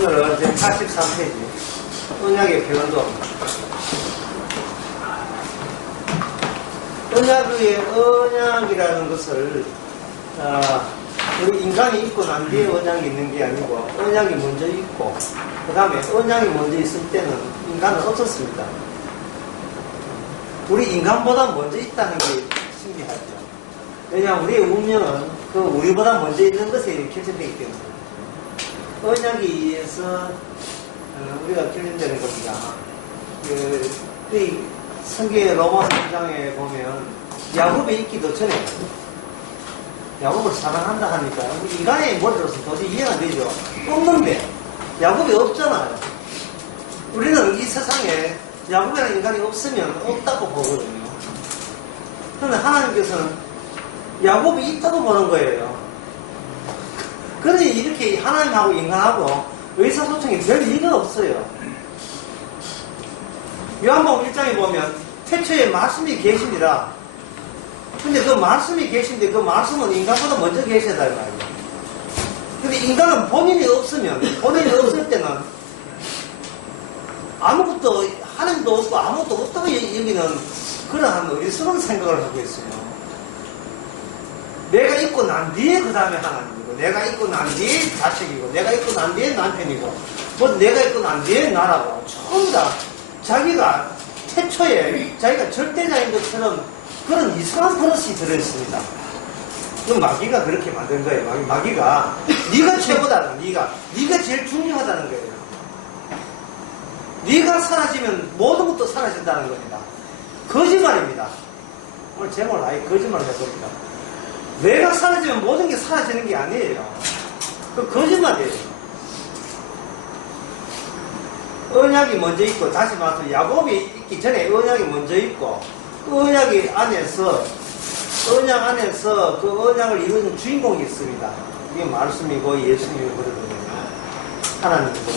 오늘은 제 83페이지 언약의 변동. 언약이라는 것을 우리 인간이 있고 난 뒤에 언약이 있는 게 아니고 언약이 먼저 있고 그 다음에 언약이 먼저 있을 때는 인간은 없었습니다. 우리 인간보다 먼저 있다는 게 신기하죠. 왜냐하면 우리의 운명은 그 우리보다 먼저 있는 것에 결정되기 때문에 언약에 의해서 우리가 결정되는 겁니다. 그 성경의 로마 3장에 보면 야곱이 있기도 전에 야곱을 사랑한다 하니까 우리 인간의 머리로서 도저히 이해가 안 되죠. 없는데 야곱이 없잖아요. 우리는 이 세상에 야곱이라는 인간이 없으면 없다고 보거든요. 그런데 하나님께서는 야곱이 있다고 보는 거예요. 그러니 이렇게 하나님하고 인간하고 의사소통이 별 이유가 없어요. 요한복음 1장에 보면 태초에 말씀이 계시니라. 근데 그 말씀이 계신데 그 말씀은 인간보다 먼저 계시다 이 말이에요. 근데 인간은 본인이 없으면, 본인이 없을 때는 아무것도 하나님도 없고 아무것도 없다고 여기는 그러한 어리석은 생각을 하고 있어요. 내가 있고 난 뒤에 그 다음에 하나님이고, 내가 있고 난 뒤에 자식이고, 내가 있고 난 뒤에 남편이고, 뭐 내가 있고 난 뒤에 나라고, 전부 다 자기가 태초에 자기가 절대자인 것처럼 그런 이상한 버릇이 들어있습니다. 그 마귀가 그렇게 만든 거예요. 마귀가 네가 최고다. 네가 제일 중요하다는 거예요. 네가 사라지면 모든 것도 사라진다는 겁니다. 거짓말입니다. 오늘 제목을 아예 거짓말을 해봅니다. 내가 사라지면 모든 게 사라지는 게 아니에요. 그 거짓말이에요. 언약이 먼저 있고, 다시 말해서 야곱이 있기 전에 언약이 먼저 있고, 그 언약 안에서 그 언약을 이루는 주인공이 있습니다. 이게 말씀이고 예수님이거든요. 하나님이고.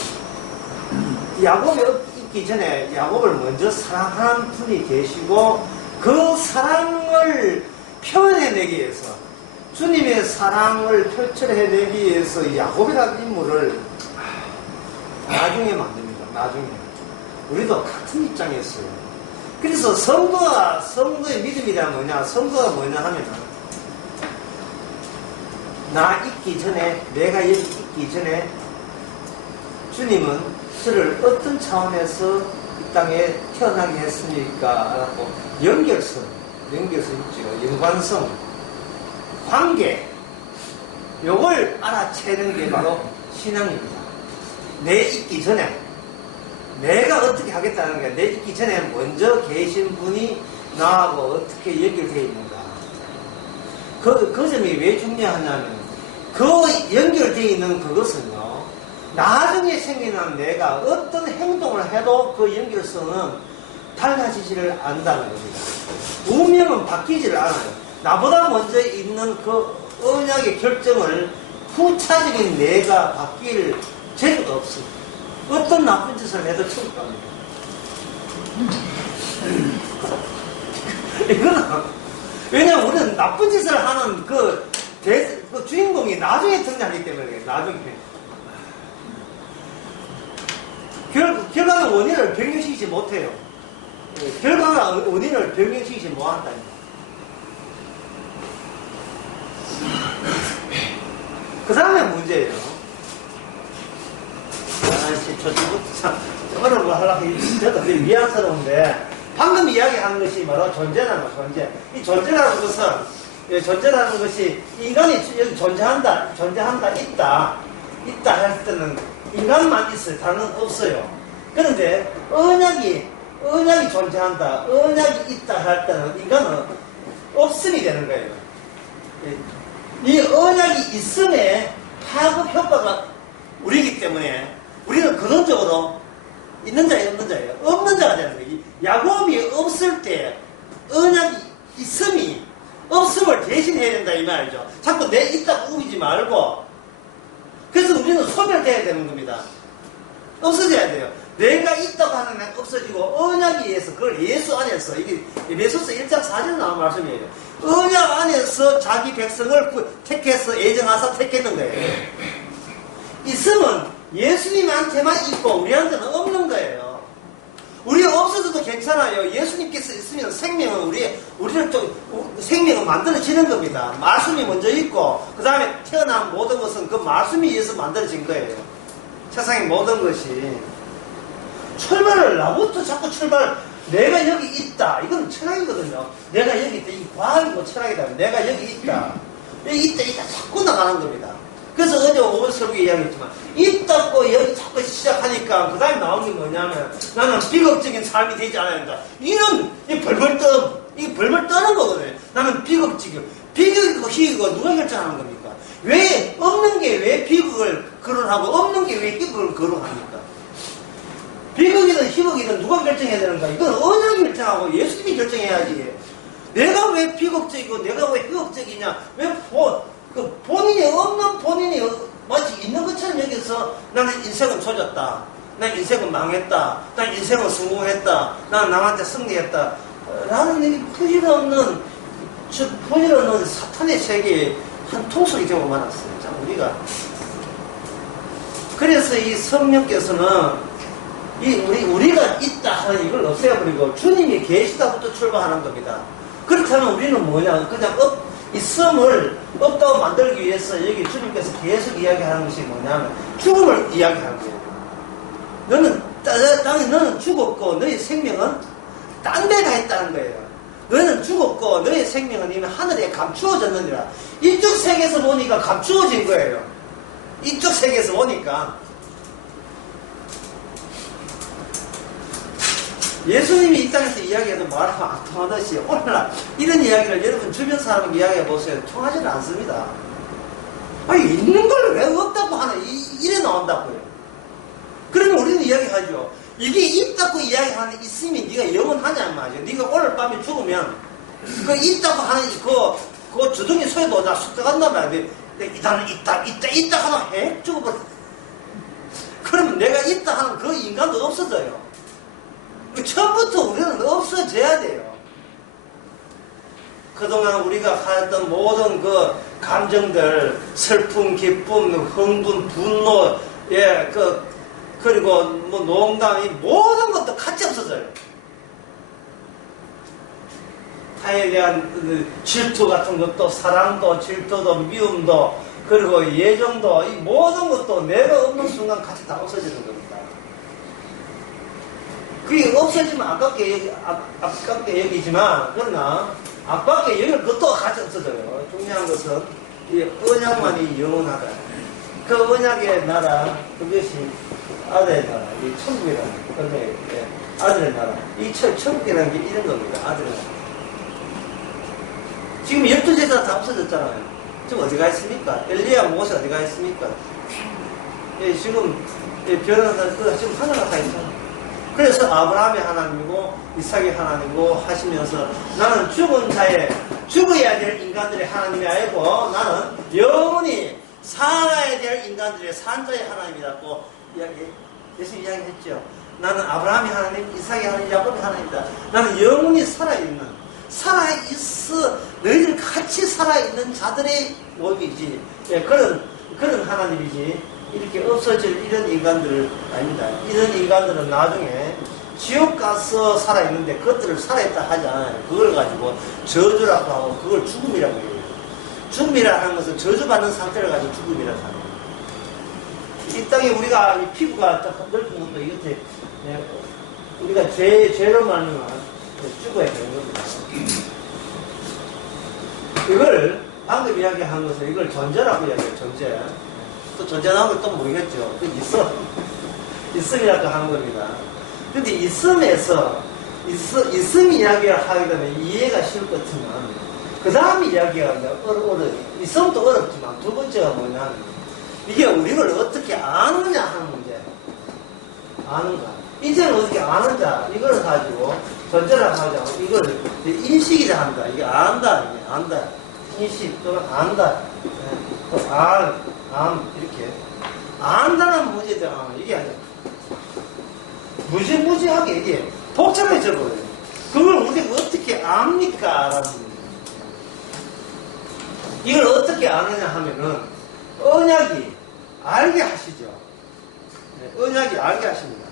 야곱이 있기 전에 야곱을 먼저 사랑하는 분이 계시고, 그 사랑을 표현해내기 위해서, 주님의 사랑을 표출해내기 위해서 야곱이라는 인물을 나중에 만듭니다. 나중에. 우리도 같은 입장이었어요. 그래서 성도의 믿음이란 뭐냐? 성도가 뭐냐 하면은, 나 있기 전에, 내가 여기 있기 전에, 주님은 저를 어떤 차원에서 이 땅에 태어나게 했습니까? 라고 연결성 있죠. 연관성, 관계, 요걸 알아채는 게 바로 신앙입니다. 내 있기 전에, 내가 어떻게 하겠다는 게, 내 있기 전에 먼저 계신 분이 나하고 어떻게 연결되어 있는가. 그 점이 왜 중요하냐면, 그 연결되어 있는 그것은요, 나중에 생기는 내가 어떤 행동을 해도 그 연결성은 달라지지를 않는다는 겁니다. 운명은 바뀌지를 않아요. 나보다 먼저 있는 그 언약의 결정을 후차적인 내가 바뀔 재주가 없습니다. 어떤 나쁜 짓을 해도 천국 갑니다. 이거는, 왜냐면 우리는 나쁜 짓을 하는 그 주인공이 나중에 등장하기 때문에 그래요. 나중에. 결과는 원인을 변경시키지 못해요. 결과가 원인을 변경시키지 못한다니까. 그 다음에 문제예요. 저쪽부터 참 어려운 거 하려고 저도 되게 미안스러운데, 방금 이야기한 것이 바로 존재라는 거, 존재. 이 존재라는 것이 인간이 여기 존재한다, 있다 할 때는 인간만 있어요. 다른 건 없어요. 그런데 언약이 존재한다, 언약이 있다 할 때는 인간은 없음이 되는 거예요. 이 언약이 있음에 파급 효과가 우리이기 때문에 우리는 근원적으로 있는 자예요, 없는 자예요? 없는 자가 되는 거예요. 야곱이 없을 때 언약이 없음을 대신해야 된다 이 말이죠. 자꾸 내 있다고 우기지 말고. 그래서 우리는 소멸돼야 되는 겁니다. 없어져야 돼요. 내가 있다고 하는 게 없어지고, 언약에 의해서, 그걸 예수 안에서, 이게 에베소서 1장 4절에 나온 말씀이에요. 언약 안에서 자기 백성을 택해서 애정하사 택했는 거예요. 있음은 예수님한테만 있고 우리한테는 없는 거예요. 우리 없어도 괜찮아요. 예수님께서 있으면 생명은 우리를 또 생명은 만들어지는 겁니다. 말씀이 먼저 있고 그 다음에 태어난 모든 것은 그 말씀에 의해서 만들어진 거예요. 세상의 모든 것이. 출발을 나부터 자꾸 내가 여기 있다. 이건 철학이거든요. 내가 여기 있다. 이 과학이고 철학이다. 내가 여기 있다. 여기 있다. 자꾸 나가는 겁니다. 그래서 어제 5번 설교에 이야기했지만 있다고 여기 자꾸 시작하니까 그 다음에 나온 게 뭐냐면 나는 비극적인 삶이 되지 않아야 된다. 이런 이 벌벌 떠는 거거든요. 나는 비극적이고 희극이고 누가 결정하는 겁니까? 왜 없는 게 왜 비극을 거론하고 없는 게 왜 희극을 거론합니까? 비극이든 희극이든 누가 결정해야 되는가? 이건 언약이 결정하고 예수님이 결정해야지. 내가 왜 비극적이고 내가 왜 희극적이냐? 왜 본인이 없는 본인이 마치 있는 것처럼 여기서 나는 인생은 조졌다. 난 인생은 망했다. 난 인생은 성공했다. 난 남한테 승리했다. 라는 이 부질없는 사탄의 세계에 한 통속이 되고 말았어요. 자, 그래서 이 성령께서는 우리가 있다 하는 이걸 없애버리고 주님이 계시다부터 출발하는 겁니다. 그렇게 하면 우리는 뭐냐? 그냥 있음을 없다고 만들기 위해서 여기 주님께서 계속 이야기하는 것이 뭐냐면 죽음을 이야기하는 거예요. 너는 죽었고 너의 생명은 딴 데 가 있다는 거예요. 너는 죽었고 너의 생명은 이미 하늘에 감추어졌느니라. 이쪽 세계에서 보니까 감추어진 거예요. 이쪽 세계에서 보니까. 예수님이 이 땅에서 이야기해도 말하면 안 통하듯이 오늘날 이런 이야기를 여러분 주변 사람에게 이야기해 보세요. 통하지는 않습니다. 아니 있는 걸 왜 없다고 하나 이래 나온다고요. 그러면 우리는 이야기하죠. 이게 있다고 이야기하는 있음이 네가 영원하냐 말이죠. 네가 오늘 밤에 죽으면 그 있다고 하는 그 주둥이 소리도 다 숙제간단 말이야. 나는 있다 하나 해 죽어버려. 그러면 내가 있다 하는 그 인간도 없어져요. 처음부터 우리는 없어져야 돼요. 그동안 우리가 하였던 모든 그 감정들, 슬픔, 기쁨, 흥분, 분노, 그리고 농담, 이 모든 것도 같이 없어져요. 타에 대한 질투 같은 것도, 사랑도, 질투도, 미움도, 그리고 예정도, 이 모든 것도 내가 없는 순간 같이 다 없어지는 겁니다. 그게 없어지면 아깝게 여기지만, 그러나, 아깝게 여기는 그것도 같이 없어져요. 중요한 것은, 이 언약만이 영원하다. 그 언약의 나라, 그것이 아들의 나라, 이 천국이라는, 아들의 나라. 이 천국이라는 게 이런 겁니다. 아들의 나라. 지금 12제자 다 없어졌잖아요. 지금 어디가 있습니까? 엘리야 모세 어디가 있습니까? 지금, 변호사, 지금 하나가 다 있잖아요. 그래서 아브라함의 하나님이고 이삭의 하나님이고 하시면서 나는 죽어야 될 인간들의 하나님이 아니고 나는 영원히 살아야 될 인간들의 산자의 하나님이라고 예수 이야기했죠. 나는 아브라함의 하나님, 이삭의 하나님, 야곱의 하나님이다. 나는 영원히 살아있어 너희들 같이 살아있는 자들의 몸이지. 그런 하나님이지. 이렇게 없어질 이런 인간들을 아닙니다. 이런 인간들은 나중에 지옥 가서 살아있는데 그것들을 살아있다 하지 않아요. 그걸 가지고 저주라고 하고 그걸 죽음이라고 해요. 죽음이라 하는 것은 저주받는 상태를 가지고 죽음이라고 하는 거예요. 이 땅에 우리가 이 피부가 넓은 것도 이것에 우리가 죄로 말미암아 죽어야 되는 겁니다. 이걸 방금 이야기한 것을 이걸 존재라고 이야기해요. 존재. 또 존재하는 걸 또 모르겠죠. 그 있음이라고 하는 겁니다. 근데 있음 이야기를 하게 되면 이해가 쉬울 것 같지만, 그 다음 이야기가 어려워요. 있음도 어렵지만, 두 번째가 뭐냐면, 이게 우리를 어떻게 아느냐 하는 문제. 아는가. 이제는 어떻게 아는자, 이걸 가지고, 존재라고 하지 않고, 이걸 인식이라 한다. 이게 안다. 인식 또는 안다. 또 이렇게. 안다는 문제들, 이게 아니야. 무지하게 이게 복잡해져 버려요. 그걸 우리가 어떻게 압니까? 라는 문제. 이걸 어떻게 아느냐 하면은, 언약이 알게 하시죠. 언약이 알게 하십니다.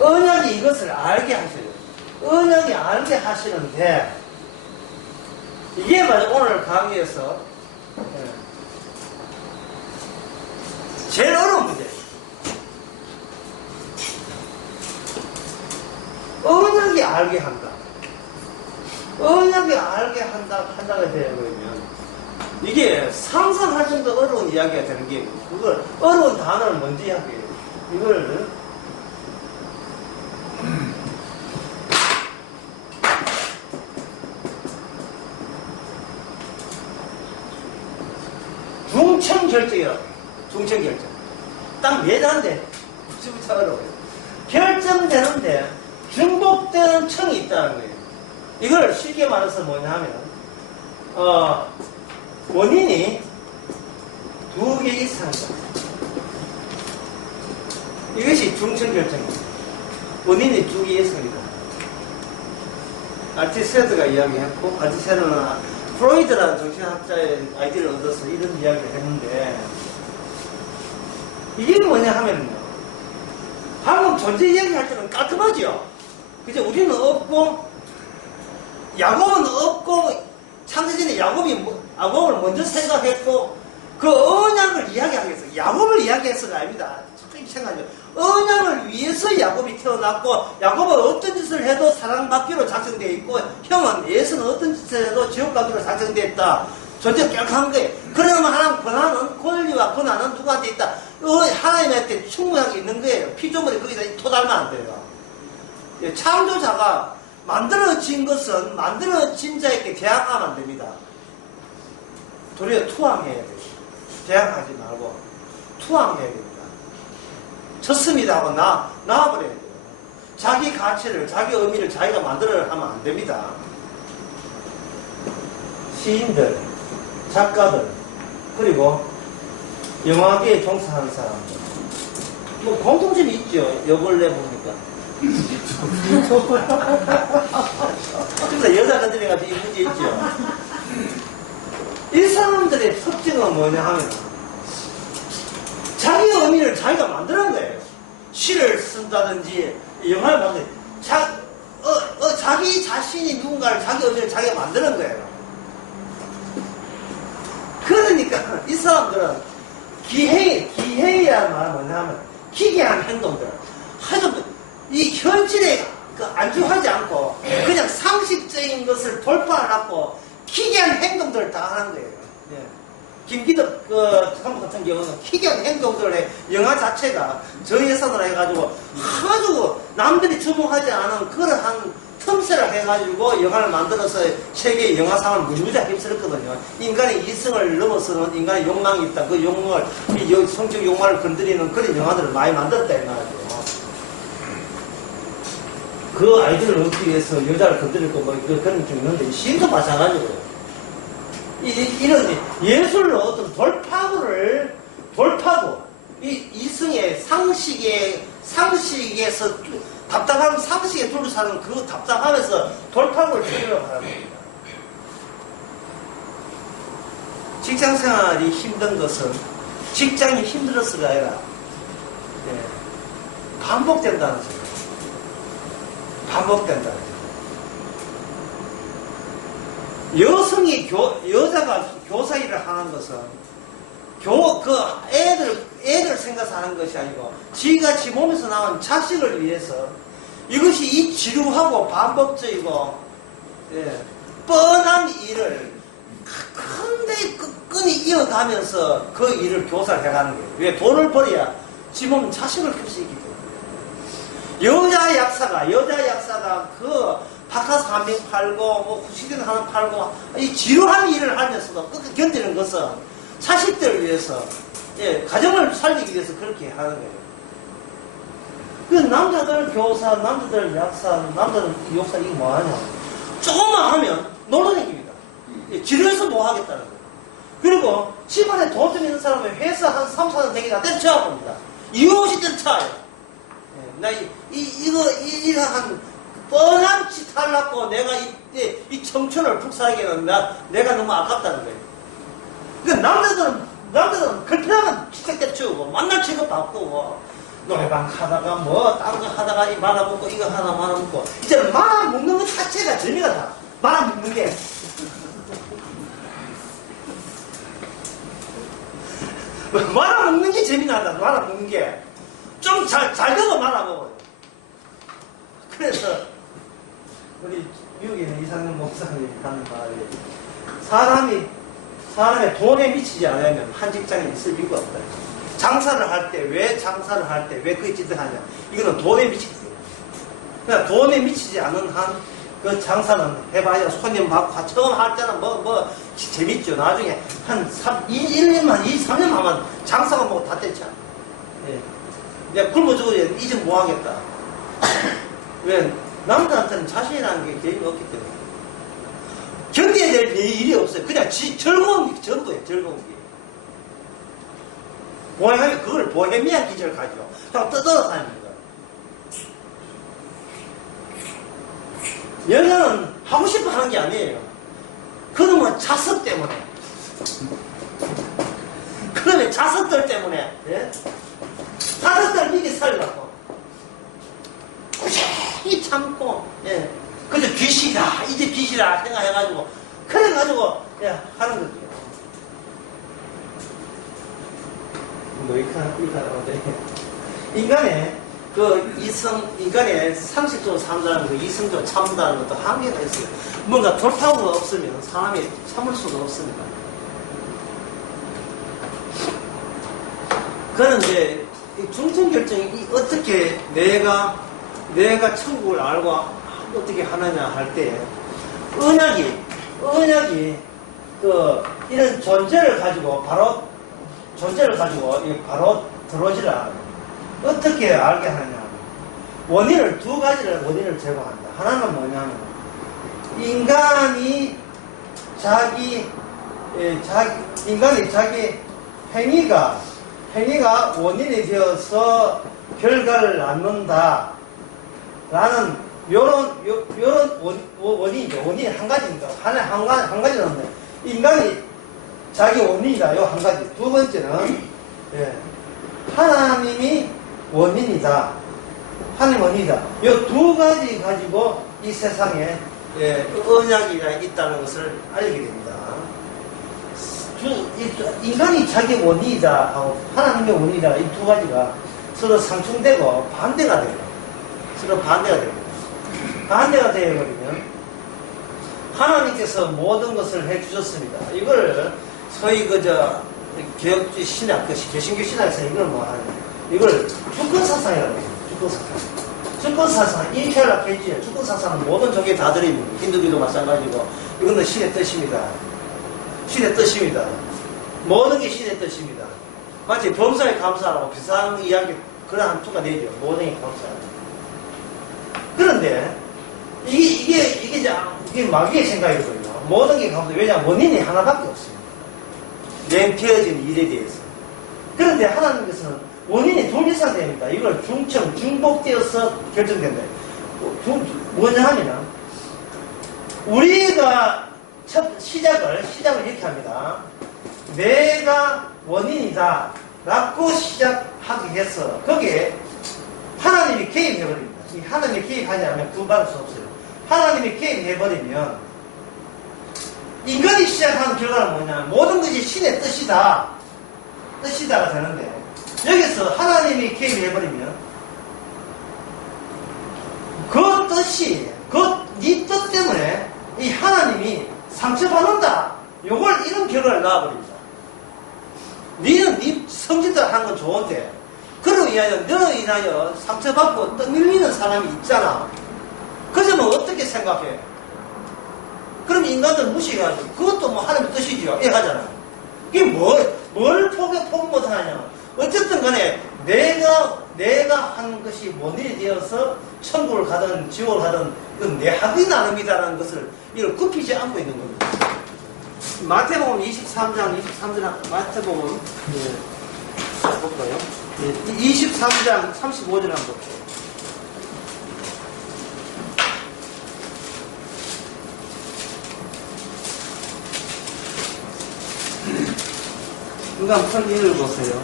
언약이 이것을 알게 하셔요. 언약이 알게 하시는데, 이게 바로 오늘 강의에서 제일 어려운 문제예요. 언약이 알게 한다. 언약이 알게 한다가 되면, 이게 상상할 정도 어려운 이야기가 되는 게, 그걸, 어려운 단어를 먼저 이야기해요. 이걸, 중청결정이라고 해요. 중청결정. 딱 매단데, 진짜 어려워요. 결정되는데, 중복되는 청이 있다는 거예요. 이걸 쉽게 말해서 뭐냐면, 원인이 두 개 이상이다. 이것이 중청결정입니다. 원인이 두 개 이상이다. 알티세드가 이야기했고, 알티세드는 프로이드라는 정신학자의 아이디어를 얻어서 이런 이야기를 했는데, 이게 뭐냐 하면요, 방금 존재 이야기할 때는 깔끔하죠. 그죠? 우리는 없고, 야곱은 없고, 창세전에 야곱을 먼저 생각했고, 그 언약을 이야기하겠어요. 야곱을 이야기해서가 아닙니다. 솔직히 생각하죠. 언약을 위해서 야곱이 태어났고, 야곱은 어떤 짓을 해도 사랑받기로 작성되어 있고, 형은 예수는 어떤 짓을 해도 지옥가기로 작성되어 있다. 존재 깨끗한 거예요. 그러면 하나님 권한은, 권리와 권한은 누구한테 있다? 하나님한테 충분하게 있는 거예요. 피조물이 거기다 토달면 안 돼요. 창조자가 만들어진 것은 만들어진 자에게 대항하면 안 됩니다. 도리어 투항해야 돼요. 대항하지 말고 투항해야 됩니다. 졌습니다 하고 나와버려야 돼요. 자기 가치를, 자기 의미를 자기가 만들어 하면 안 됩니다. 시인들, 작가들, 그리고 영화계에 종사하는 사람들, 뭐 공통점이 있죠. 요걸 내보니까 그래서 여자 건드려가지고 이 문제 있죠. 이 사람들의 특징은 뭐냐 하면 자기 의미를 자기가 만드는 거예요. 시를 쓴다든지 영화를 만드는 자기 자신이 누군가를 자기 의미를 자기가 만드는 거예요. 그러니까 이 사람들은 기회야 말은 뭐냐 하면 기괴한 행동들, 하여튼 이 현실에 안주하지 않고 그냥 상식적인 것을 돌파하라고 기괴한 행동들을 다 하는 거예요. 예. 김기덕 감독 같은 경우는 기괴한 행동들의 영화 자체가 저 예산으로 해가지고 아주 남들이 주목하지 않은 그러한 틈새를 해가지고 영화를 만들어서 세계 영화상을 무지무지 휩쓸었거든요. 인간의 이성을 넘어서는 인간의 욕망이 있다. 그 욕망을, 이 성적 욕망을 건드리는 그런 영화들을 많이 만들었다 이 말이죠. 그 아이디어를 얻기 위해서 여자를 건드릴 거 그런 좀 있는데 시인도 마찬가지고요. 이런 예술로 어떤 돌파구, 이 이성의 상식에서 답답한 상식에 둘러싸는 그 답답함에서 돌파구를 찾으려고 하는 겁니다. 직장 생활이 힘든 것은 직장이 힘들어서가 아니라 반복된다는 소리예요. 반복된다. 여자가 교사 일을 하는 것은 애들 생각해서 하는 것이 아니고 지가 지 몸에서 나온 자식을 위해서 이것이 이 지루하고 반복적이고 뻔한 일을 근데 끈끈이 이어가면서 그 일을 교사를 해가는 거예요. 왜? 돈을 벌어야 지 몸은 자식을 클 수 있기 때문에. 여자 약사가 그 바카스 한 병 팔고 뭐 구시대는 하나 팔고 이 지루한 일을 하면서도 끝까지 견디는 것은 자식들을 위해서 가정을 살리기 위해서 그렇게 하는 거예요. 그 남자들 교사, 남자들 약사, 남자들 욕사 이거 뭐하냐 조금만 하면 놀러다닙니다. 지루해서 뭐 하겠다는 거예요. 그리고 집안에 돈 좀 있는 사람은 회사 한 3, 4년 되기다 때려쳐야 봅니다. 이유 없이 때려쳐요. 나 이거 한 뻔한 짓 하려고 내가 이 청춘을 북사하기에는 내가 너무 아깝다는 거예요. 그러니까 남자들은 남들은 불편하면 기색대 치우고 만날 취급 바꾸고 노래방 하다가 뭐 다른 거 하다가 이 말아먹고 이거 하나 말아먹고 이제 말아먹는 것 자체가 재미가 다 말아먹는 게 말아먹는 게 재미나다. 말아먹는 게 좀 잘 되고 말아먹어요. 그래서 우리 미국에 있는 이상현 목사님이 하는 말이 사람의 돈에 미치지 않으면 한 직장에 있을 이유가 없다. 장사를 할 때 왜 장사를 할 때 왜 그 짓을 하냐? 이거는 돈에 미치거든요. 그러니까 돈에 미치지 않은 한 그 장사는 해봐야 손님 받고 처음 할 때는 뭐 재밌죠. 나중에 한 1년만 2, 3년 하면 장사가 뭐 다 됐죠. 예. 내가 굶어 죽어야 이제 뭐 하겠다. 왜? 남자한테는 자신이라는 게 개인이 없기 때문에 견뎌야 될 일이 없어요. 그냥 즐거운 게 전부예요. 즐거운 게. 그걸 보헤미안 기질을 가지고 그냥 뜯어서 사는 거예요. 여자는 하고 싶어 하는 게 아니에요. 그놈은 자석 때문에. 그놈의 자석들 때문에. 예? 자석들 미리 살려고. 꾸준히 참고, 예. 그저 귀시다, 이제 귀시다 생각해가지고, 그래가지고, 예, 하는 거죠. 뭐, 인간의 상식적으로 산다는 거, 이성적으로 참다는 것도 한계가 있어요. 뭔가 돌파구가 없으면 사람이 참을 수가 없습니다. 그는 이제, 중점 결정이 어떻게 내가 천국을 알고 어떻게 하느냐 할 때, 언약이, 이런 존재를 가지고 바로 들어오지를 않아요. 어떻게 알게 하느냐. 두 가지를 원인을 제공한다. 하나는 뭐냐면, 인간이 자기 행위가 원인이 되어서 결과를 낳는다. 라는, 요런 원인이죠. 원인이 한 가지입니다. 한 가지는 인간이 자기 원인이다. 요 한 가지. 두 번째는, 하나님이 원인이다. 하나님 원인이다. 요 두 가지 가지고 이 세상에 언약이 있다는 것을 알게 됩니다. 인간이 자기 원인이다 하고 하나님의 원인이다. 이 두 가지가 서로 상충되고 반대가 돼요. 서로 반대가 됩니다. 반대가 되어버리면 하나님께서 모든 것을 해주셨습니다. 이걸 소위 개혁주의 신학, 개신교 신학에서 이걸 뭐 하냐. 이걸 주권사상이라고 해요. 주권사상, 인켈라케이지예요. 주권사상은 모든 종교에 다 들어있는, 힌두교도 마찬가지고, 이거는 신의 뜻입니다. 신의 뜻입니다. 모든 게 신의 뜻입니다. 마치 범사에 감사하라고 비슷한 이야기, 그런 한 투가 내죠. 모든 게 감사하라고. 그런데, 이게 마귀의 생각이거든요. 모든 게 감사. 왜냐하면 원인이 하나밖에 없습니다. 냉태어진 일에 대해서. 그런데 하나님께서는 원인이 둘 이상 됩니다. 이걸 중복되어서 결정된다. 뭐냐 하면, 우리가 시작을 이렇게 합니다. 내가 원인이다. 라고 시작하게 해서, 거기에 하나님이 개입해버립니다. 하나님이 개입하지 않으면 구분할 수 없어요. 하나님이 개입해버리면, 인간이 시작하는 결과는 뭐냐? 모든 것이 신의 뜻이다가 되는데, 여기서 하나님이 개입해버리면, 그 뜻이, 네 뜻 때문에 이 하나님이 상처받는다. 이런 결과를 낳아버립니다. 너는 네 성질대로 하는 건 좋은데, 그로 인하여 상처받고 떠밀리는 사람이 있잖아. 그 점은 어떻게 생각해? 그럼 인간은 무시해가지고, 그것도 뭐 하나님의 뜻이지요. 이 하잖아. 이게 뭘 포기 못하냐. 어쨌든 간에, 내가 하는 것이 원인이 되어서 천국을 가든 지옥을 가든, 이건 내 학이 나름이다라는 것을, 이걸 굽히지 않고 있는 겁니다. 마태복음 23장, 마태복음, 볼까요? 23장 35절 한번 볼게요. 그거 한번 읽어보세요.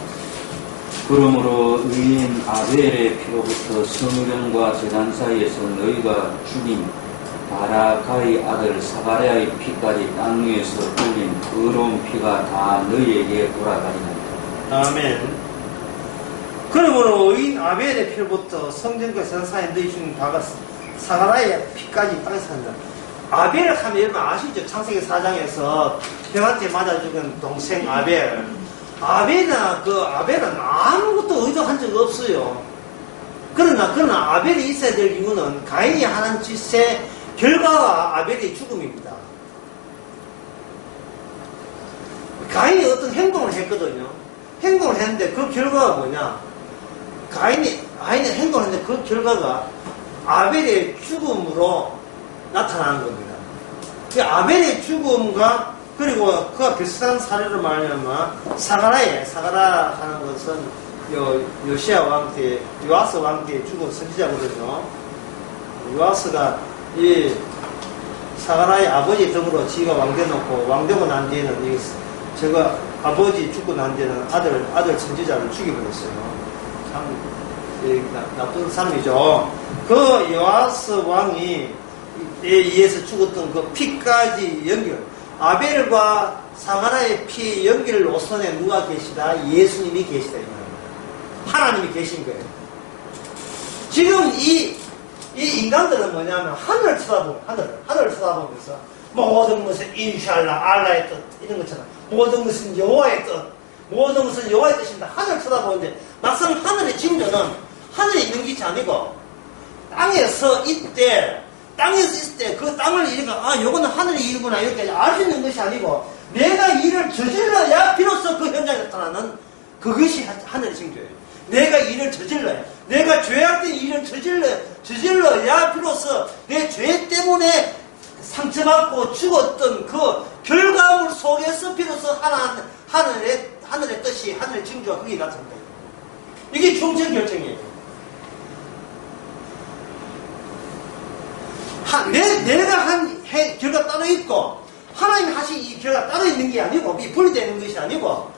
그러므로 의인 아벨의 피로부터 성전과 제단 사이에서 너희가 죽인 바라가의 아들 사가랴의 피까지 땅 위에서 흘린 더러운 피가 다 너희에게 돌아가리라. 아멘. 그러므로 의인 아벨의 피로부터 성전과 제단 사이에 너희 죽인 바가 사가랴의 피까지 땅에서 산다. 아벨 하면 여러분 아시죠? 창세기 4장에서 뱀한테 맞아 죽은 동생 아벨. 아벨은 아무것도 의도한 적 없어요. 그러나 아벨이 있어야 될 이유는 가인이 하는 짓의 결과가 아벨의 죽음입니다. 가인이 어떤 행동을 했거든요. 행동을 했는데 그 결과가 뭐냐? 가인이 행동을 했는데 그 결과가 아벨의 죽음으로 나타나는 겁니다. 그 아벨의 죽음과 그리고 그와 비슷한 사례를 말하면 사가라 하는 것은 요시야 왕 때, 요아스 왕 때 죽은 선지자거든요. 요아스가 이 사가라의 아버지 덕으로 지가 왕돼 놓고 왕되고 난 뒤에는 제가 아버지 죽고 난 뒤에는 아들 선지자를 죽여버렸어요. 참 나쁜 사람이죠. 그 요아스 왕이 의해서 죽었던 그 피까지 연결. 아벨과 사가라의 피 연결 노선에 누가 계시다? 예수님이 계시다. 하나님이 계신 거예요. 지금 이 인간들은 뭐냐면 하늘을 쳐다보면서 모든 것은 인샬라, 알라의 뜻 이런 것처럼 모든 것은 여호와의 뜻, 모든 것은 여호와의 뜻입니다. 하늘을 쳐다보는데 막상 하늘의 징조는 하늘에 있는 것이 아니고 땅에서 있을 때 그 땅을 이리가 요거는 하늘의 일구나 이렇게 알 수 있는 것이 아니고 내가 일을 저질러야 비로소 그 현장에 나타나는 그것이 하늘의 징조예요. 내가 일을 저질러야, 내가 죄악된 일을 저질러야 비로소 내 죄 때문에 상처받고 죽었던 그 결과물 속에서 비로소 하늘의 뜻이, 하늘의 징조가 거기 나타납니다. 이게 중적 결정이에요. 내가 한 결과 따로 있고 하나님이 하신 이 결과 따로 있는 게 아니고 이 분리되는 것이 아니고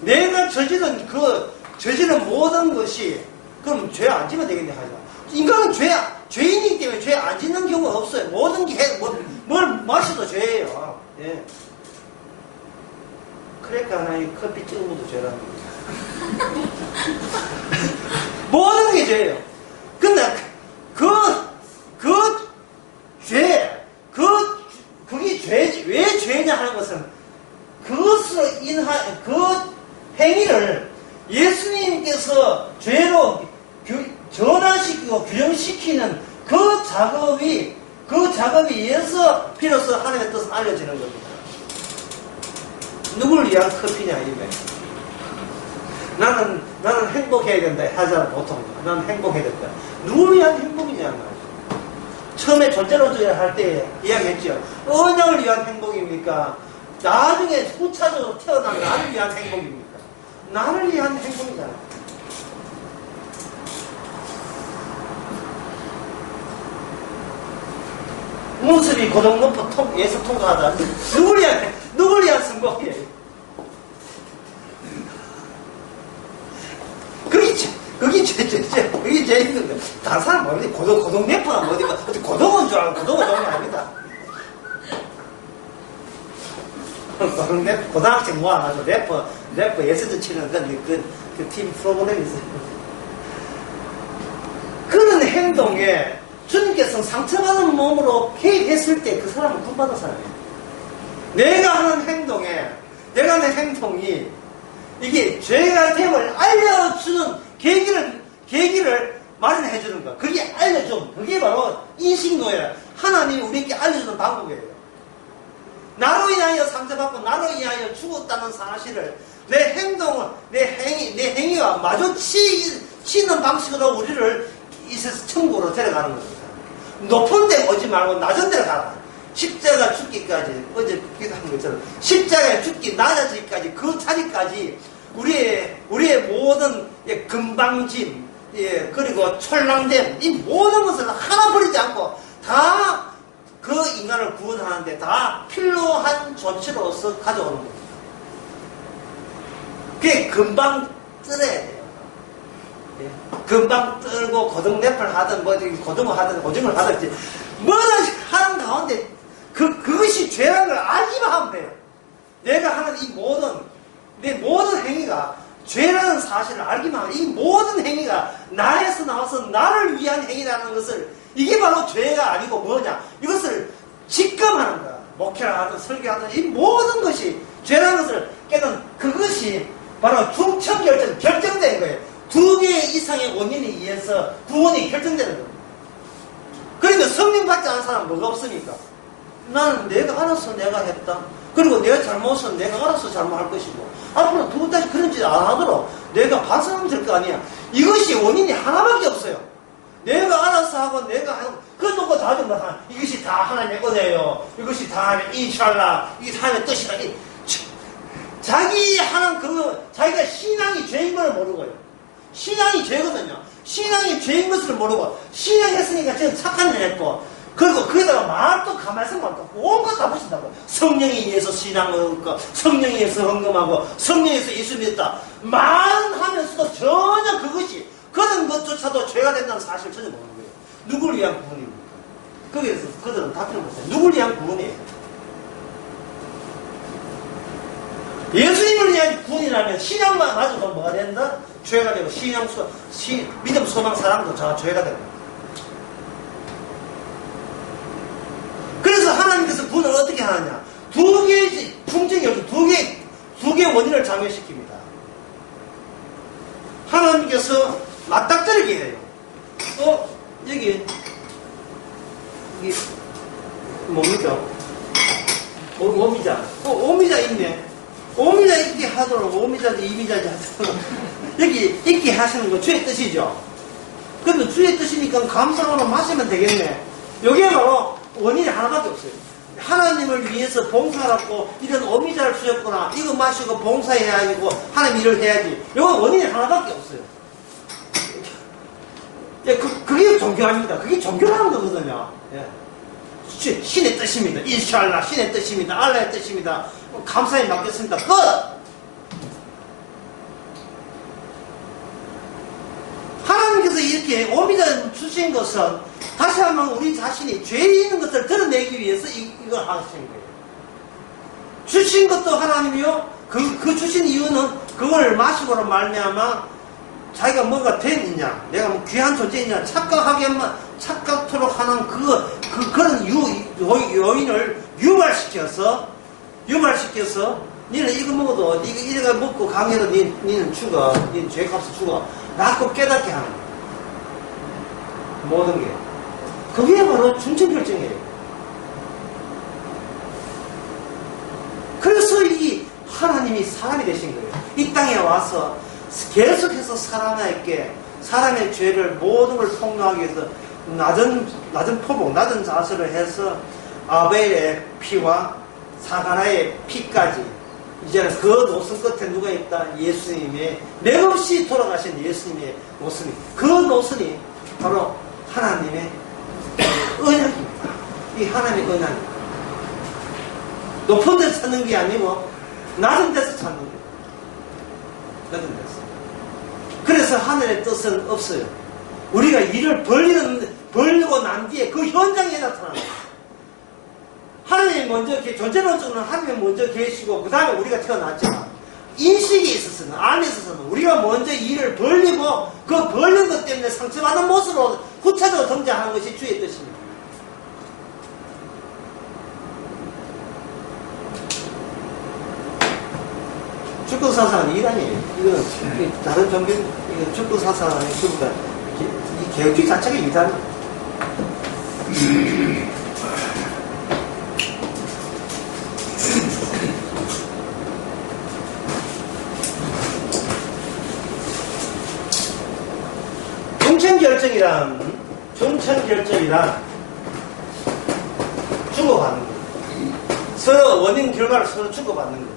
내가 저지른 모든 것이 그럼 죄 안 지면 되겠네 하죠. 인간은 죄인이기 때문에 죄 안 짓는 경우가 없어요. 모든 게 뭘 마셔도 죄예요. 예. 그러니까 하나님 커피 찍은 것도 죄라는 거죠. 모든 게 죄예요. 근데 그게 죄지. 왜 죄냐 하는 것은 그 행위를 예수님께서 죄로 전환시키고 규정시키는 그 작업이 위해서 비로소 하나님의 뜻은 알려지는 겁니다. 누구를 위한 커피냐, 이게. 나는 행복해야 된다 하잖아, 보통. 나는 행복해야 된다. 누구를 위한 행복이냐, 말이야. 처음에 존재론주의를 할 때 이야기했죠. 언약을 위한 행복입니까? 나중에 후차적으로 태어난 나를 위한 행복입니까? 나를 위한 행복이잖아. 문습이 고등 높은 예수 통과하다. 누구를 위한 승복이에요? 그게 제일 힘든 거야. 다른 사람 모르겠지. 고등 래퍼가 어디 고등은 줄 알고 고등은 좋은 게 아닙니다. 고등학생 모아가지고 래퍼 예스도 치는 그 팀 프로그램이 있어요. 그런 행동에 주님께서 상처받은 몸으로 개입했을 때 그 사람은 구원받은 사람이에요. 내가 하는 행동이 이게 죄가 됨을 알려주는 계기를 마련해주는 거. 그게 그게 바로 인식노예라. 하나님이 우리에게 알려주는 방법이에요. 나로 인하여 상처받고 나로 인하여 죽었다는 사실을 내 행위와 마주치는 방식으로 우리를 이세서 천국으로 데려가는 겁니다. 높은 데 오지 말고 낮은 데로 가라. 십자가 죽기까지, 어제 기도한 것처럼 십자가에 죽기 낮아지기까지 그 자리까지 우리의 모든 금방짐, 그리고 철랑됨, 이 모든 것을 하나 버리지 않고 다 그 인간을 구원하는데 다 필요한 조치로서 가져오는 겁니다. 그게 금방 떨어야 돼요. 예. 금방 떨고 고등랩을 하든 뭐 고등어 하든 오징어를 하든지 뭐든지 하는 가운데 그것이 죄라는 걸 알기만 하면 돼요. 내가 하는 이 내 모든 행위가 죄라는 사실을 알기만 하면 이 모든 행위가 나에서 나와서 나를 위한 행위라는 것을 이게 바로 죄가 아니고 뭐냐 이것을 직감하는 거야. 목회를 하든 설교하든 이 모든 것이 죄라는 것을 깨닫는 그것이 바로 결정된 거예요. 2개 이상의 원인에 의해서 구원이 결정되는 거예요. 그러니까 성령 받지 않은 사람은 뭐가 없습니까? 나는 내가 알아서 내가 했다. 그리고 내가 잘못은 내가 알아서 잘못할 것이고 앞으로 두 번까지 그런 짓 안 하도록 내가 반성하면 될 거 아니야. 이것이 원인이 하나밖에 없어요. 내가 알아서 하고 내가 하고 그거 놓고 다 좀 이것이 다 하나님의 은혜요. 이것이 다 하나님의 인샬라 이게 하나님의 뜻이다. 자기 하는 그거 자기가 신앙이 죄인 걸 모르고요. 신앙이 죄거든요. 신앙이 죄인 것을 모르고 신앙했으니까 지금 착한 일 했고 그리고 거기다가 말도 가만히 있으면 온것 다 보신다고. 성령에 의해서 신앙을 얻고 성령에 의해서 헌금하고 성령에 의해서 예수 믿었다 말하면서도 전혀 그것이 그런 것조차도 죄가 된다는 사실을 전혀 모르는 거예요. 누구를 위한 구원입니까? 거기에서 그들은 답변을 못해요. 누구를 위한 구원이에요? 예수님을 위한 구원이라면 신앙만 가지고 뭐가 된다? 죄가 되고 믿음, 소망, 사랑도 다 죄가 됩니다. 그래서 하나님께서 구원을 어떻게 하느냐? 2개의 품질이 두 개의 원인을 장애시킵니다. 하나님께서 맞닥뜨리게 해요. 여기 뭡니까? 오미자. 오미자 있네. 오미자 있게 하도록 오미자지 이미자지 하도록 여기 있게 하시는 거 주의 뜻이죠. 그러면 주의 뜻이니까 감사하고 마시면 되겠네. 여기에 바로 원인이 하나밖에 없어요. 하나님을 위해서 봉사하고 이런 오미자를 주셨구나. 이거 마시고 봉사해야지고 하나님 일을 해야지. 이건 원인이 하나밖에 없어요. 예, 그게 종교입니다. 그게 종교라는 거거든요. 예. 신의 뜻입니다. 인샬라 신의 뜻입니다. 알라의 뜻입니다. 감사에 맡겼습니다. 끝! 하나님께서 이렇게 오미자 주신 것은 다시 한번 우리 자신이 죄 있는 것을 드러내기 위해서 이걸 하신 거예요. 주신 것도 하나님이요. 그 주신 이유는 그걸 마시고로 말미암아 자기가 뭐가 됐느냐, 내가 뭐 귀한 존재이냐 착각토록 하는 그런 요인을 유발시켜서 니는 이거 먹어도 이거 먹고 강해도 니는 죽어, 니는 죄값을 죽어 라고 깨닫게 하는 거예요. 모든 게 그게 바로 중천결정이에요. 그래서 이 하나님이 사람이 되신 거예요. 이 땅에 와서 계속해서 사람에게 사람의 죄를 모든 걸 폭로하기 위해서 낮은 포복, 낮은 자세를 해서 아벨의 피와 사가나의 피까지 이제는 그 노선 끝에 누가 있다? 예수님의 맥없이 돌아가신 예수님의 노선이 그 노선이 바로 하나님의 언약입니다. 이 하나님의 언약입니다. 높은 데서 찾는 게 아니고 낮은 데서 찾는 거예요. 낮은 데서. 그래서 하늘의 뜻은 없어요. 우리가 일을 벌리고 난 뒤에 그 현장에 나타나는 거예요. 하나님이 먼저 존재론적으로는 하나님이 먼저 계시고 그 다음에 우리가 태어났지만 인식이 있었으면 안에 있었으면 우리가 먼저 일을 벌리고 그 벌린 것 때문에 상처받는 모습으로 구체적으로 등장하는 것이 주의 뜻입니다. 축구사상은 이단이에요. 이거는 다른 종교, 축구사상은 전부 다 이 개혁주의 자체가 이단. 종천결정이란 주고받는 거예요. 서로 원인 결과를 서로 주고받는 거예요.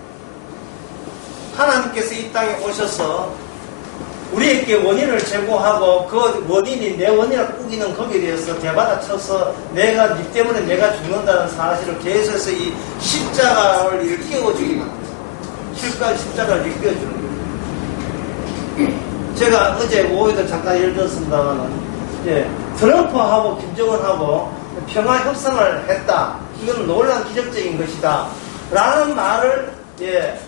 하나님께서 이 땅에 오셔서 우리에게 원인을 제공하고 그 원인이 내 원인을 꾸기는 거기에 대해서 대받아쳐서 내가 네 때문에 내가 죽는다는 사실을 계속해서 이 십자가를 일깨워주기만 합니다. 십자가를 일깨워주는 거예요. 제가 어제 오후에도 잠깐 예를 들었습니다만, 예, 트럼프하고 김정은하고 평화 협상을 했다. 이건 놀란 기적적인 것이다. 라는 말을, 예,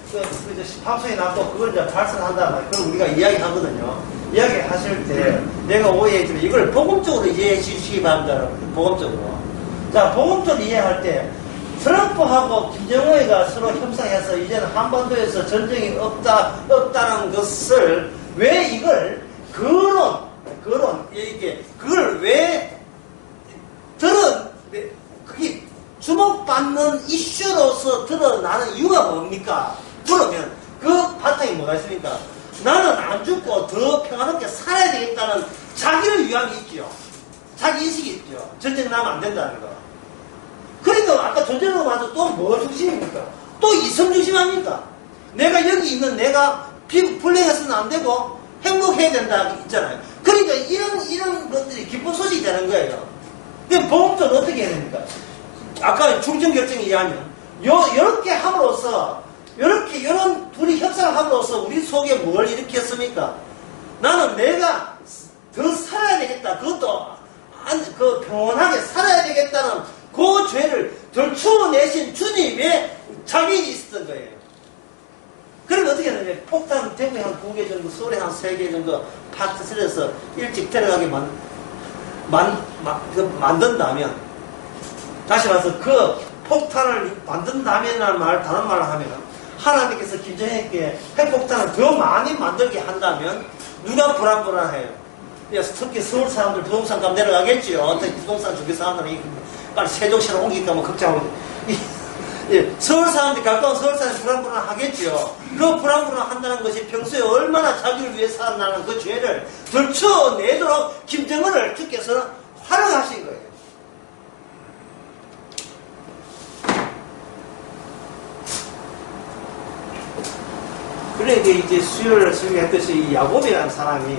방송에 나왔고 그걸 이제 발설한다. 그걸 우리가 이야기하거든요. 이야기하실 때 내가 오해했지만 이걸 복음적으로 이해해 주시기 바랍니다. 복음적으로. 자, 복음적으로 이해할 때 트럼프하고 김정은이가 서로 협상해서 이제는 한반도에서 전쟁이 없다는 것을 왜 이걸 그걸 왜 그게 주목받는 이슈로서 드러나는 이유가 뭡니까? 그러면 그 바탕이 뭐가 있습니까? 나는 안 죽고 더 평화롭게 살아야 되겠다는 자기를 위함이 있죠. 자기 인식이 있죠. 전쟁 나면 안 된다는 거. 그러니까 아까 전쟁으로 봐도 또 뭐 중심입니까? 또 이성 중심합니까? 내가 여기 있는 내가 불행해서는 안 되고 행복해야 된다 있잖아요. 그러니까 이런 것들이 기쁜 소식이 되는 거예요. 그럼 보험도 어떻게 해야 됩니까? 아까 중정결정 이해하면 요렇게 함으로써 이런 둘이 협상을 함으로써 우리 속에 뭘 일으켰습니까? 나는 내가 더 살아야 되겠다. 그것도 평온하게 살아야 되겠다는 그 죄를 덜추어내신 주님의 자격이 있었던 거예요. 그러면 어떻게 되냐면 폭탄 대구에 한 2개 정도, 서울에 한 3개 정도 파트설에서 일찍 데려가게 만든다면, 다시 말해서 그 폭탄을 만든다면이라는 다른 말을 하면 하나님께서 김정은에게 핵폭탄을 더 많이 만들게 한다면 누가 불안해요? 특히 서울 사람들 부동산 값 내려가겠지요. 어떻게 부동산 주기 사람들이 빨리 세종시로 옮길까 뭐 걱정하고. 서울 사람들이 가까운 서울 사람들이 불안하겠지요. 그 불안한다는 것이 평소에 얼마나 자기를 위해 살았나는 그 죄를 들춰내도록 김정은을 주께서는 활용하신 거예요. 그러니까 이제 수요일을 설명했듯이 이 야곱이라는 사람이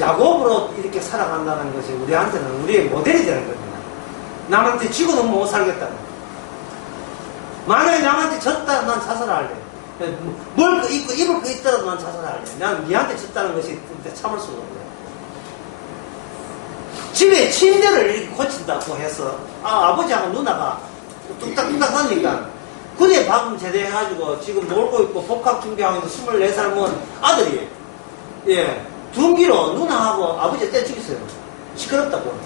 야곱으로 이렇게 살아간다는 것이 우리한테는 우리의 모델이 되는 겁니다. 남한테 지고는 못 살겠다는 거예요. 만약에 남한테 졌다, 난 자살할래. 뭘 입고 입을 거 있더라도 난 자살할래. 난 니한테 졌다는 것이 참을 수가 없어요. 집에 침대를 이렇게 고친다고 해서 아버지하고 누나가 뚝딱뚝딱 하니까 그게 방금 제대해가지고 지금 놀고 있고 복학 준비하고 있는 24살 먹은 아들이 둔기로 누나하고 아버지 때 죽였어요. 시끄럽다고.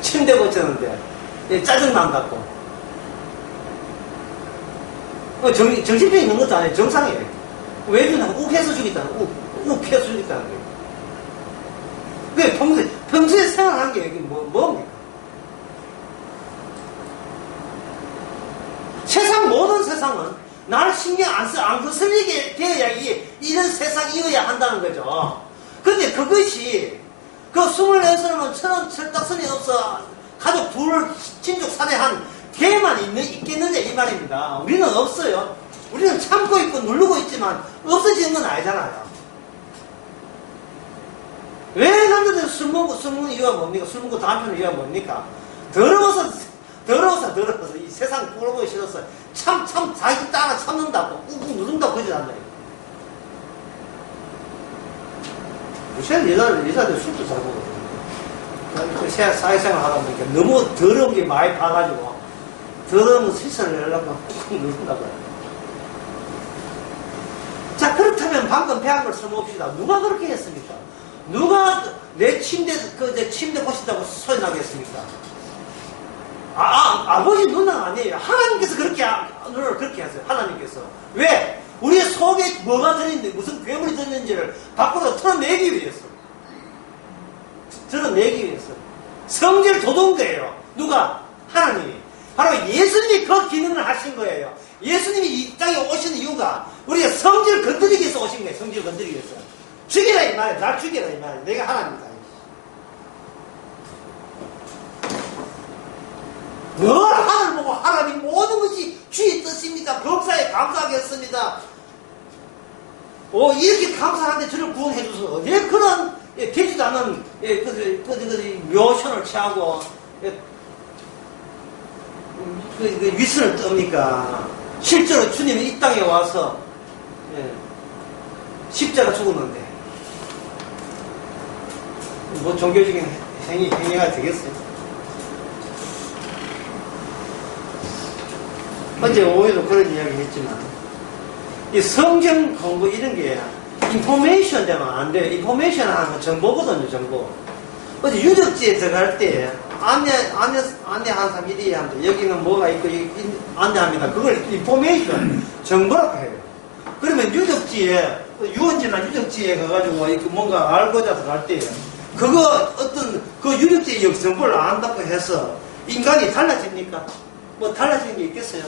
침대 고쳤는데 짜증난다고. 정신병이 있는 것도 아니에요. 정상이에요. 왜 그러냐? 욱해서 죽였다는 거예요. 욱해서 죽였다는 거예요. 그게 평소에 생각한 게 뭡니까? 모든 세상은 나를 신경 안 거슬리게 되어야 이런 세상이어야 한다는 거죠. 근데 그것이 그 24사람은 철딱선이 없어 가족 둘을 친족 살해한 걔만 있겠느냐 이 말입니다. 우리는 없어요. 우리는 참고 있고 누르고 있지만 없어지는 건 아니잖아요. 왜 남자들은 술 먹는 이유가 뭡니까? 술 먹고 담배 피우는 이유가 뭡니까? 더러워서 이 세상 꼴보기 싫어서 자기 따라 참는다고 꾹꾹 누른다고 그러지 않나요? 요새는 여자들 술도 잘 먹거든요. 사회생활 하다 보니까 너무 더러운 게 많이 봐가지고 더러운 시선을 내려고 꾹꾹 누른다고요. 자, 그렇다면 방금 배운 걸 써봅시다. 누가 그렇게 했습니까? 누가 내 침대 고친다고 소리 나겠습니까? 아버지 누나가 아니에요. 하나님께서 그렇게 하세요. 하나님께서. 왜? 우리의 속에 뭐가 들어있는데, 무슨 괴물이 들어있는지를 밖으로 털어내기 위해서. 성질 돋운 거예요. 누가? 하나님이. 바로 예수님이 그 기능을 하신 거예요. 예수님이 이 땅에 오시는 이유가 우리가 성질을 건드리기 위해서 오신 거예요. 성질을 건드리기 위해서. 죽이라 이 말이야. 날 죽이라 이 말이야. 내가 하나님이다. 늘 하늘 보고 하나님 모든 것이 주의 뜻입니다. 법사에 감사하겠습니다. 이렇게 감사하는데 저를 구원해 주셔서 어디에 그런 되지도 않은 묘션을 취하고 위선을 떱니까? 실제로 주님이 이 땅에 와서 예. 십자가 죽었는데 뭐 종교적인 행위가 되겠어요? 어제 오후에도 그런 이야기 했지만 이 성경 공부 이런 게 인포메이션 되면 안 돼요. 인포메이션 하는 건 정보거든요, 정보. 어제 유적지에 들어갈 때 안내한 사람 이리 하는데 여기는 뭐가 있고 여기 안내합니다. 그걸 인포메이션, 정보라고 해요. 그러면 유적지에, 유원지나 유적지에 가가지고 이렇게 뭔가 알고자 들어갈 때 그거 어떤 그 유적지의 역 정보를 안다고 해서 인간이 달라집니까? 뭐 달라지는 게 있겠어요?